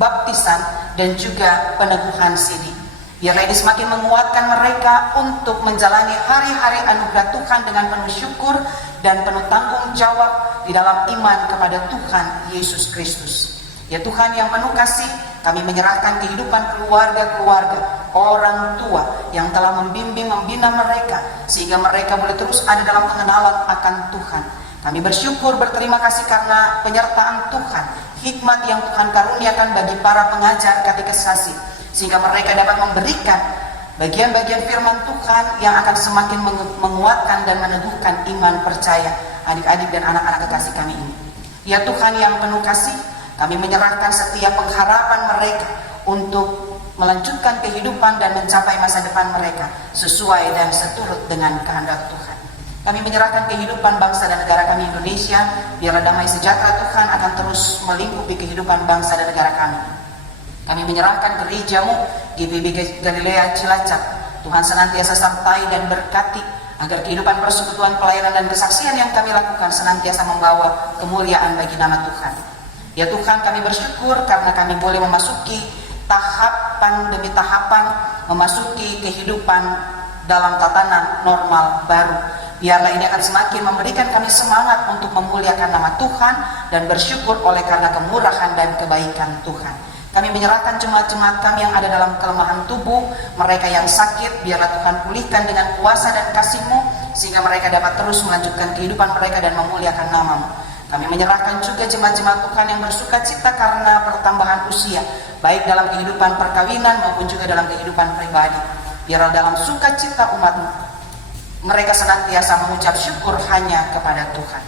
baptisan dan juga peneguhan sini. Biarlah ini semakin menguatkan mereka untuk menjalani hari-hari anugerah Tuhan dengan penuh syukur dan penuh tanggung jawab di dalam iman kepada Tuhan Yesus Kristus. Ya Tuhan yang penuh kasih, kami menyerahkan kehidupan keluarga-keluarga, orang tua yang telah membimbing, membina mereka, sehingga mereka boleh terus ada dalam pengenalan akan Tuhan. Kami bersyukur, berterima kasih karena penyertaan Tuhan, hikmat yang Tuhan karuniakan bagi para pengajar katekisasi, sehingga mereka dapat memberikan bagian-bagian firman Tuhan yang akan semakin menguatkan dan meneguhkan iman percaya adik-adik dan anak-anak kekasih kami ini. Ya Tuhan yang penuh kasih, kami menyerahkan setiap pengharapan mereka untuk melanjutkan kehidupan dan mencapai masa depan mereka sesuai dan seturut dengan kehendak Tuhan. Kami menyerahkan kehidupan bangsa dan negara kami Indonesia, biarlah damai sejahtera Tuhan akan terus melingkupi kehidupan bangsa dan negara kami. Kami menyerahkan gereja-Mu, GPB Galilea Cilacap, Tuhan senantiasa sertai dan berkati, agar kehidupan persekutuan, pelayanan dan kesaksian yang kami lakukan senantiasa membawa kemuliaan bagi nama Tuhan. Ya Tuhan, kami bersyukur karena kami boleh memasuki tahapan demi tahapan, memasuki kehidupan dalam tatanan normal baru. Biarlah ini akan semakin memberikan kami semangat untuk memuliakan nama Tuhan dan bersyukur oleh karena kemurahan dan kebaikan Tuhan. Kami menyerahkan jemaat-jemaat kami yang ada dalam kelemahan tubuh, mereka yang sakit, biarlah Tuhan pulihkan dengan kuasa dan kasih-Mu, sehingga mereka dapat terus melanjutkan kehidupan mereka dan memuliakan nama-Mu. Kami menyerahkan juga jemaat-jemaat Tuhan yang bersuka cita karena pertambahan usia, baik dalam kehidupan perkawinan maupun juga dalam kehidupan pribadi. Biarlah dalam sukacita umat-Mu, mereka senantiasa mengucap syukur hanya kepada Tuhan.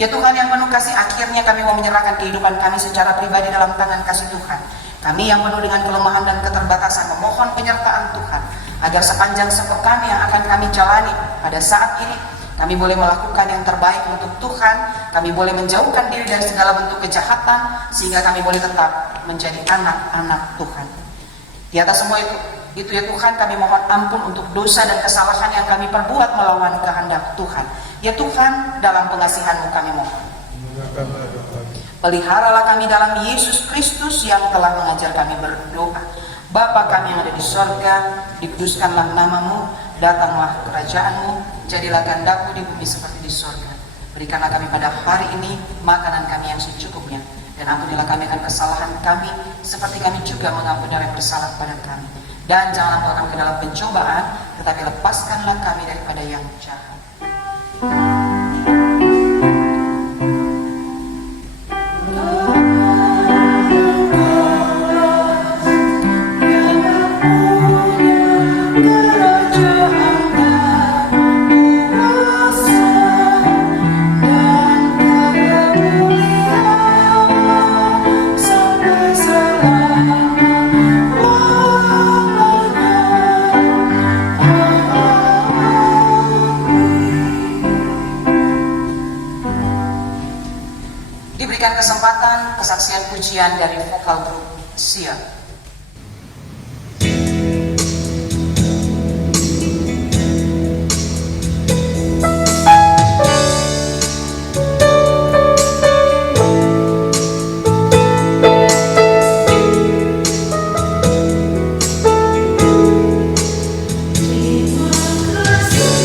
Ya Tuhan yang penuh kasih, akhirnya kami mau menyerahkan kehidupan kami secara pribadi dalam tangan kasih Tuhan. Kami yang penuh dengan kelemahan dan keterbatasan memohon penyertaan Tuhan, agar sepanjang sepekan yang akan kami jalani pada saat ini, kami boleh melakukan yang terbaik untuk Tuhan. Kami boleh menjauhkan diri dari segala bentuk kejahatan, sehingga kami boleh tetap menjadi anak-anak Tuhan. Di atas semua itu ya Tuhan, kami mohon ampun untuk dosa dan kesalahan yang kami perbuat melawan kehendak Tuhan. Ya Tuhan, dalam pengasihan-Mu kami mohon, peliharalah kami dalam Yesus Kristus yang telah mengajar kami berdoa. Bapa kami yang ada di sorga, dikuduskanlah nama-Mu, datanglah kerajaan-Mu, jadilah kehendak-Mu di bumi seperti di sorga. Berikanlah kami pada hari ini makanan kami yang secukupnya, dan ampunilah kami akan kesalahan kami, seperti kami juga mengampuni orang yang bersalah pada kami. Dan janganlah bawa kami ke dalam pencobaan, tetapi lepaskanlah kami daripada yang jahat. Diberikan kesempatan kesaksian pujian dari vokal grup Sia. Terima kasih.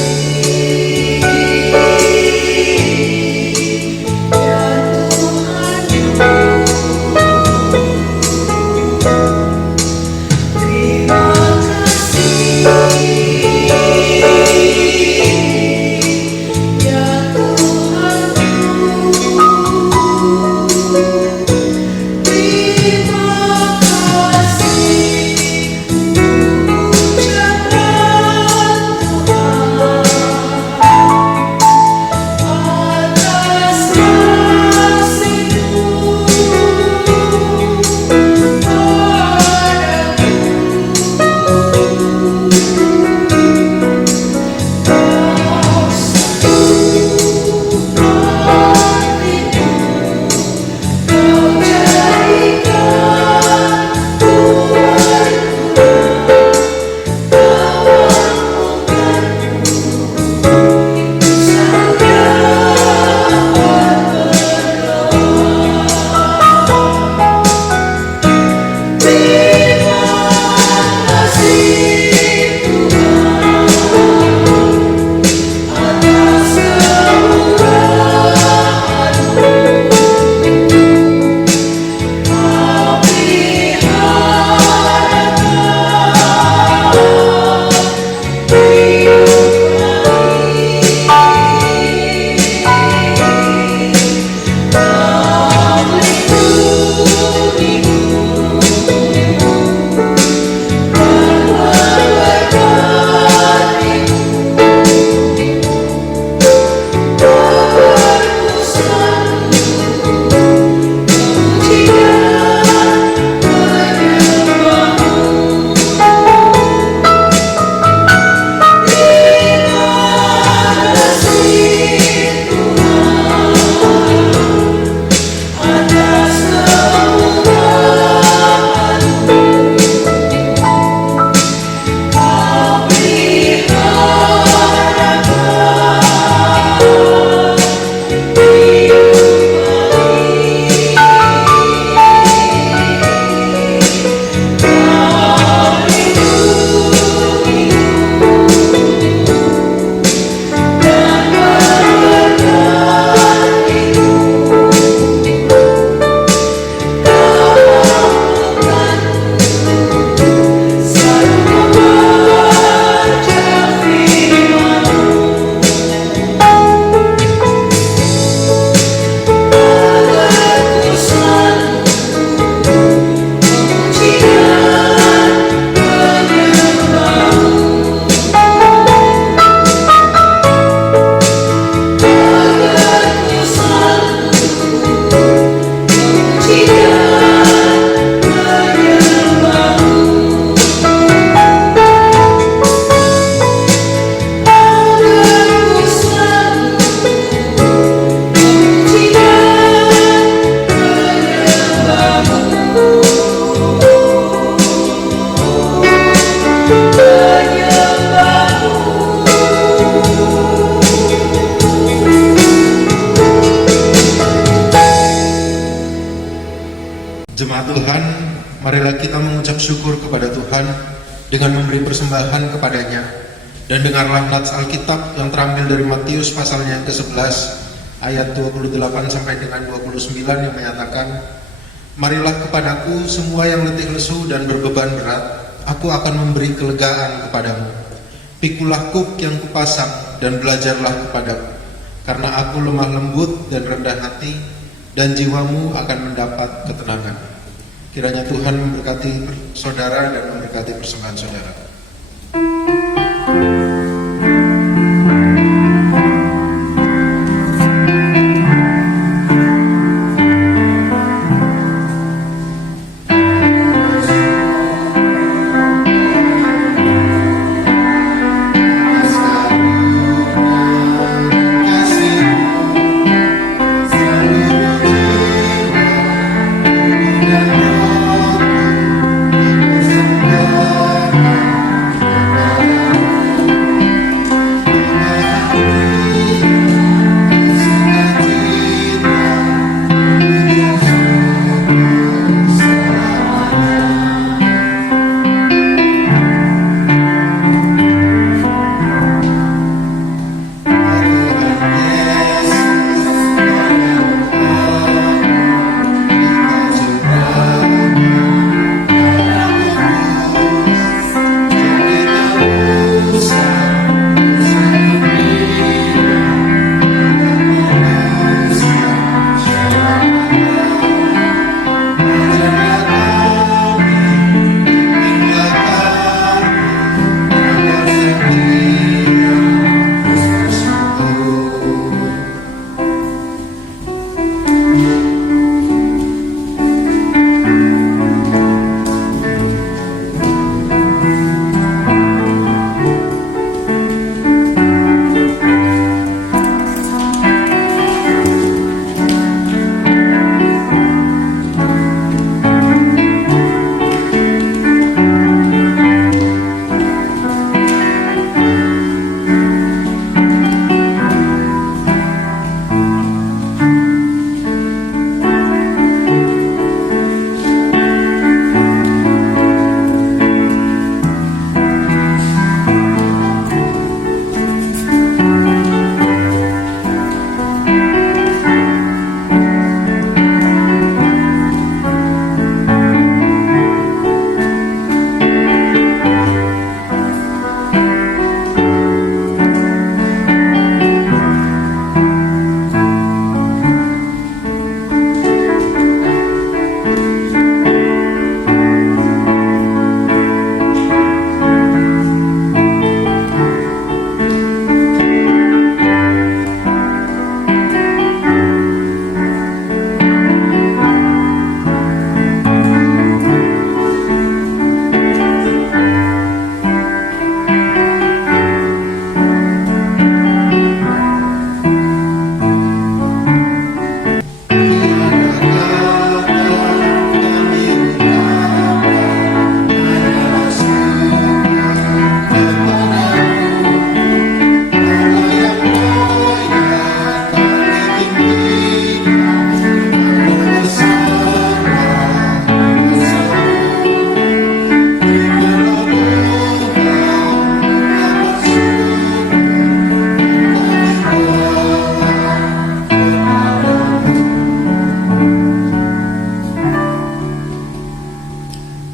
Tuhan, marilah kita mengucap syukur kepada Tuhan dengan memberi persembahan kepadanya. Dan dengarlah nats Alkitab yang terambil dari Matius pasalnya yang ke-11 ayat 28 sampai dengan 29 yang menyatakan, marilah kepadaku semua yang letih lesu dan berbeban berat, aku akan memberi kelegaan kepadamu. Pikulah kuk yang kupasang dan belajarlah kepadaku, karena aku lemah lembut dan rendah hati, dan jiwamu akan mendapat ketenangan. Kiranya Tuhan memberkati saudara dan memberkati persembahan saudara.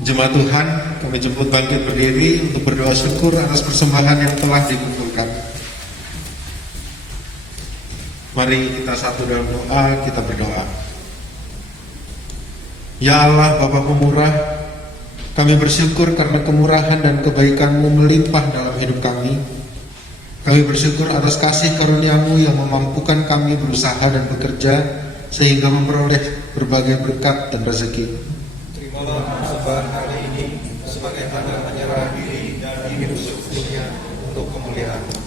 Jemaat Tuhan, kami jemput bangkit berdiri untuk berdoa syukur atas persembahan yang telah dikumpulkan. Mari kita satu dalam doa, kita berdoa. Ya Allah, Bapa pemurah, kami bersyukur karena kemurahan dan kebaikan-Mu melimpah dalam hidup kami. Kami bersyukur atas kasih karunia-Mu yang memampukan kami berusaha dan bekerja sehingga memperoleh berbagai berkat dan rezeki. Terimalah persembahan hari ini sebagai tanda penyerahan diri dan hidup seutuhnya untuk kemuliaan-Mu.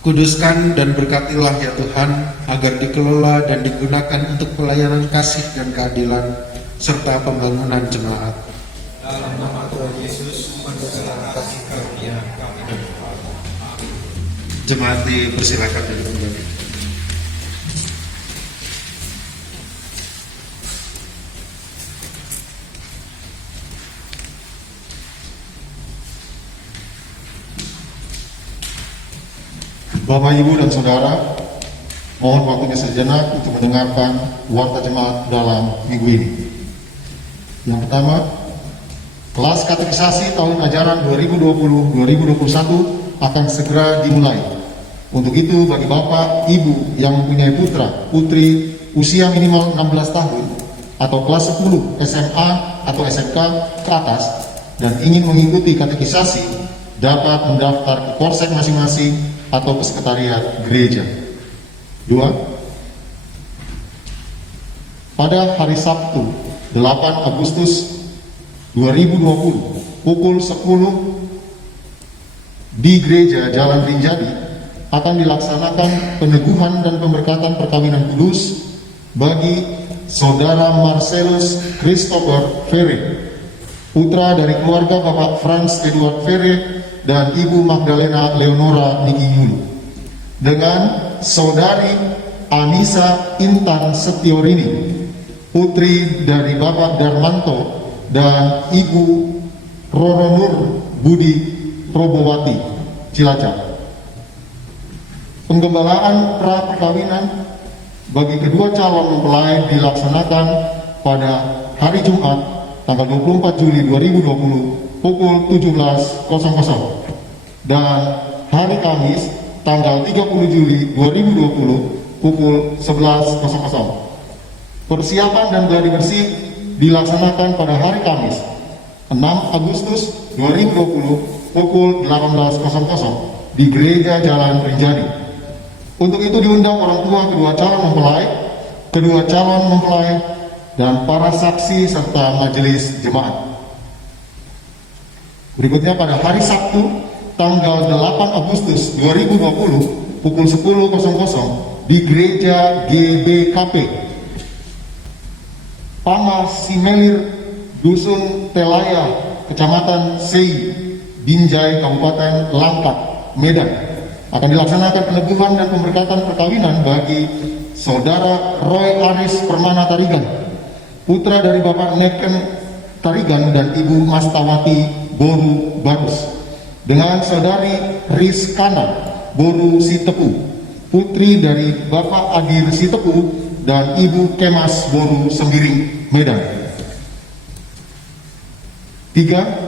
Kuduskan dan berkatilah ya Tuhan, agar dikelola dan digunakan untuk pelayanan kasih dan keadilan serta pembangunan jemaat. Dalam nama Tuhan Yesus, penuhlah kasih karunia kami berdoa. Jemaat dipersilakan duduk kembali. Bapak, Ibu, dan Saudara, mohon waktunya sejenak untuk mendengarkan warta jemaat dalam minggu ini. Yang pertama, kelas katekisasi tahun ajaran 2020-2021 akan segera dimulai. Untuk itu, bagi Bapak, Ibu yang mempunyai putra, putri usia minimal 16 tahun atau kelas 10 SMA atau SMK ke atas dan ingin mengikuti katekisasi, dapat mendaftar ke polsek masing-masing atau ke sekretariat gereja. 2. Pada hari Sabtu 8 Agustus 2020 pukul 10 di Gereja Jalan Rinjani akan dilaksanakan peneguhan dan pemberkatan perkawinan kudus bagi Saudara Marcelus Christopher Ferre, putra dari keluarga Bapak Franz Edward Ferre dan Ibu Magdalena Leonora Niki Yuli, dengan Saudari Anissa Intan Setiorini, putri dari Bapak Darmanto dan Ibu Roro Nur Budi Probowati, Cilacap. Penggembalaan pra perkawinan bagi kedua calon mempelai dilaksanakan pada hari Jumat tanggal 24 Juli 2020 pukul 17.00 dan hari Kamis tanggal 30 Juli 2020 pukul 11.00. Persiapan dan gladi bersih dilaksanakan pada hari Kamis 6 Agustus 2020 pukul 18.00 di Gereja Jalan Rinjani. Untuk itu diundang orang tua kedua calon mempelai, dan para saksi serta majelis jemaat. Berikutnya pada hari Sabtu tanggal 8 Agustus 2020 pukul 10.00 di Gereja GBKP Pana Simelir, Dusun Telaya, Kecamatan Sei, Binjai, Kabupaten Langkat, Medan, akan dilaksanakan peneguhan dan pemberkatan perkawinan bagi Saudara Roy Aris Permana Tarigan, putra dari Bapak Neken Tarigan dan Ibu Mastawati Boru Barus, dengan Saudari Rizkana Boru Sitepu, putri dari Bapak Adir Sitepu dan Ibu Kemas Boru Sembiring, Medan. 3.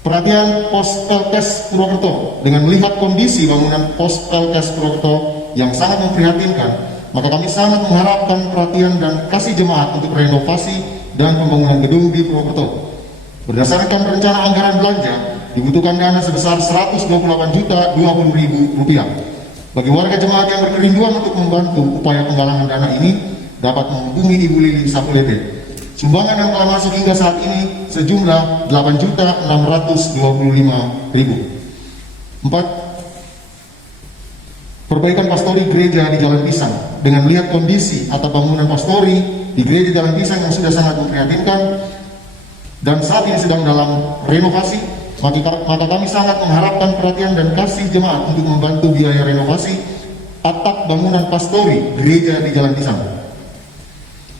Perhatian Pos Pelkes Purwokerto. Dengan melihat kondisi bangunan Pos Pelkes Purwokerto yang sangat memprihatinkan, maka kami sangat mengharapkan perhatian dan kasih jemaat untuk renovasi dan pembangunan gedung di Purwokerto. Berdasarkan rencana anggaran belanja, dibutuhkan dana sebesar Rp128.020.000. Bagi warga jemaat yang berkerinduan untuk membantu upaya penggalangan dana ini, dapat menghubungi Ibu Lili Sapulete. Sumbangan yang telah masuk hingga saat ini sejumlah Rp8.625.000. 4. Perbaikan pastori gereja di Jalan Pisang. Dengan melihat kondisi atap bangunan pastori di gereja Jalan Pisang yang sudah sangat memprihatinkan dan saat ini sedang dalam renovasi, maka kami sangat mengharapkan perhatian dan kasih jemaat untuk membantu biaya renovasi atap bangunan pastori gereja di Jalan Pisang.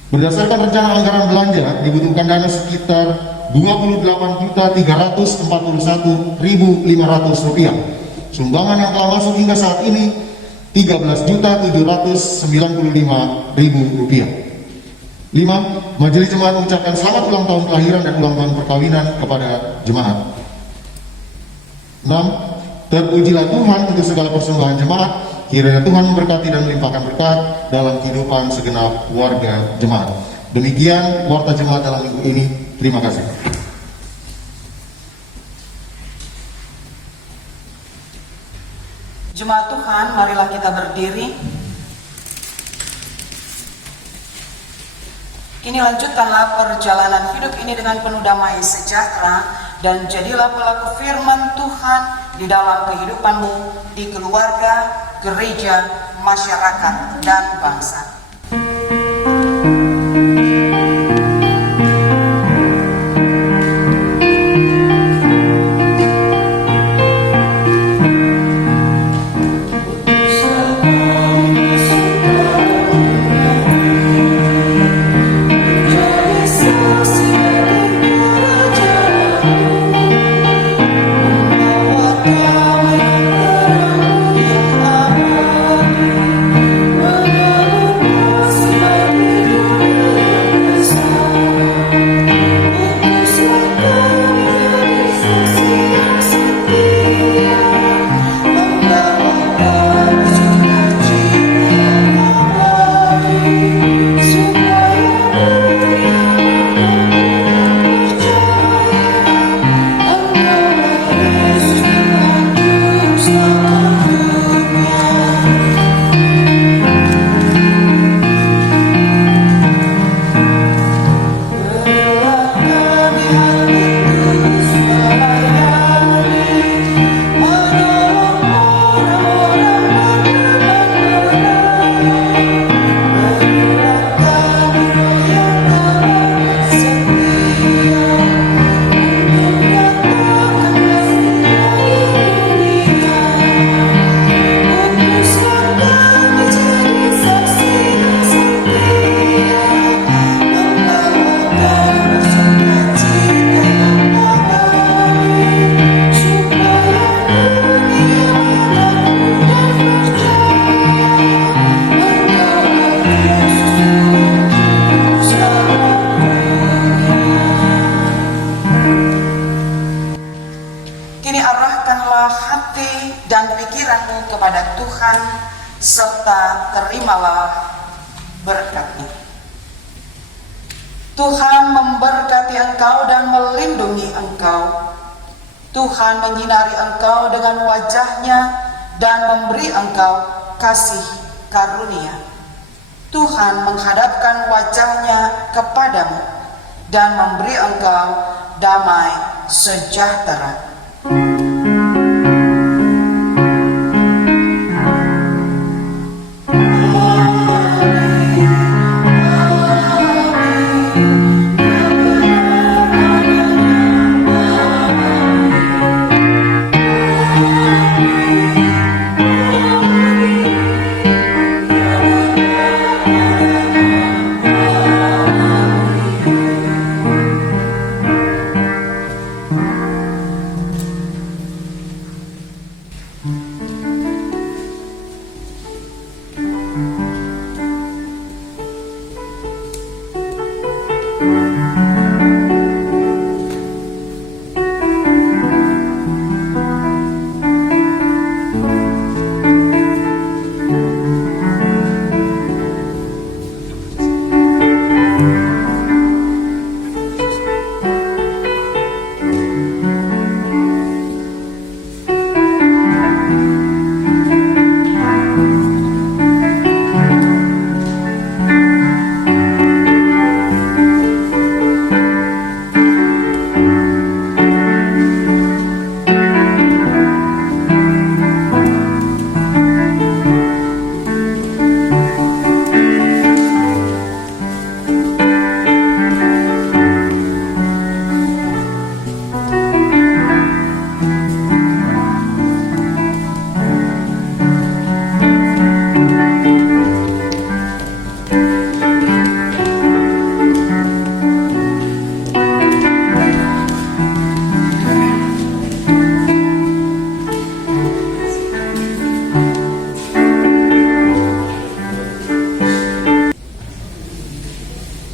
Berdasarkan rencana anggaran belanja, dibutuhkan dana sekitar Rp28.041.500. Sumbangan yang telah masuk hingga saat ini Rp13.795.000. 5. Majelis Jemaat mengucapkan selamat ulang tahun kelahiran dan ulang tahun perkawinan kepada jemaat. 6. Terpujilah Tuhan untuk segala persembahan jemaat. Kiranya Tuhan memberkati dan melimpahkan berkat dalam kehidupan segenap warga jemaat. Demikian warta jemaat dalam minggu ini. Terima kasih. Jemaat Tuhan, marilah kita berdiri. Kini lanjutkanlah perjalanan hidup ini dengan penuh damai sejahtera, dan jadilah pelaku firman Tuhan di dalam kehidupanmu, di keluarga, gereja, masyarakat, dan bangsa. Amen. pikiranmu kepada Tuhan, serta terimalah berkat-Nya. Tuhan memberkati engkau dan melindungi engkau. Tuhan menyinari engkau dengan wajah-Nya dan memberi engkau kasih karunia. Tuhan menghadapkan wajah-Nya kepadamu dan memberi engkau damai sejahtera.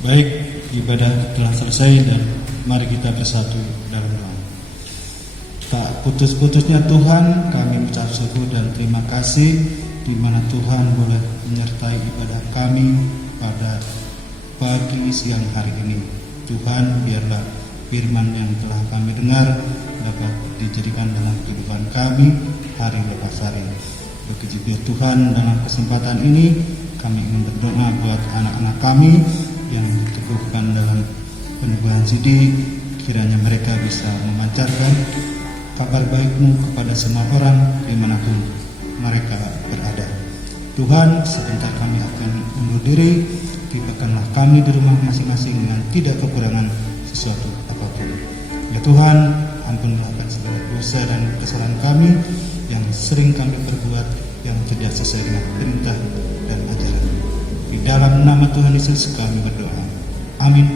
Baik, ibadah telah selesai dan mari kita bersatu dalam doa. Tak putus-putusnya Tuhan, kami mengucap syukur dan terima kasih di mana Tuhan boleh menyertai ibadah kami pada pagi siang hari ini. Tuhan, biarlah firman yang telah kami dengar dapat dijadikan dalam kehidupan kami hari lepas hari. Begitu biar Tuhan, dalam kesempatan ini kami ingin berdoa buat anak-anak kami yang diteguhkan dalam penubuhan sidik, kiranya mereka bisa memancarkan kabar baik-Mu kepada semua orang dimanapun mereka berada. Tuhan, sebentar kami akan undur diri, tibakanlah kami di rumah masing-masing dengan tidak kekurangan sesuatu apapun. Ya Tuhan, ampunilah akan segala dosa dan kesalahan kami yang sering kami perbuat yang tidak sesuai dengan perintah dan ajaran. Di dalam nama Tuhan Yesus kami berdoa. Amin.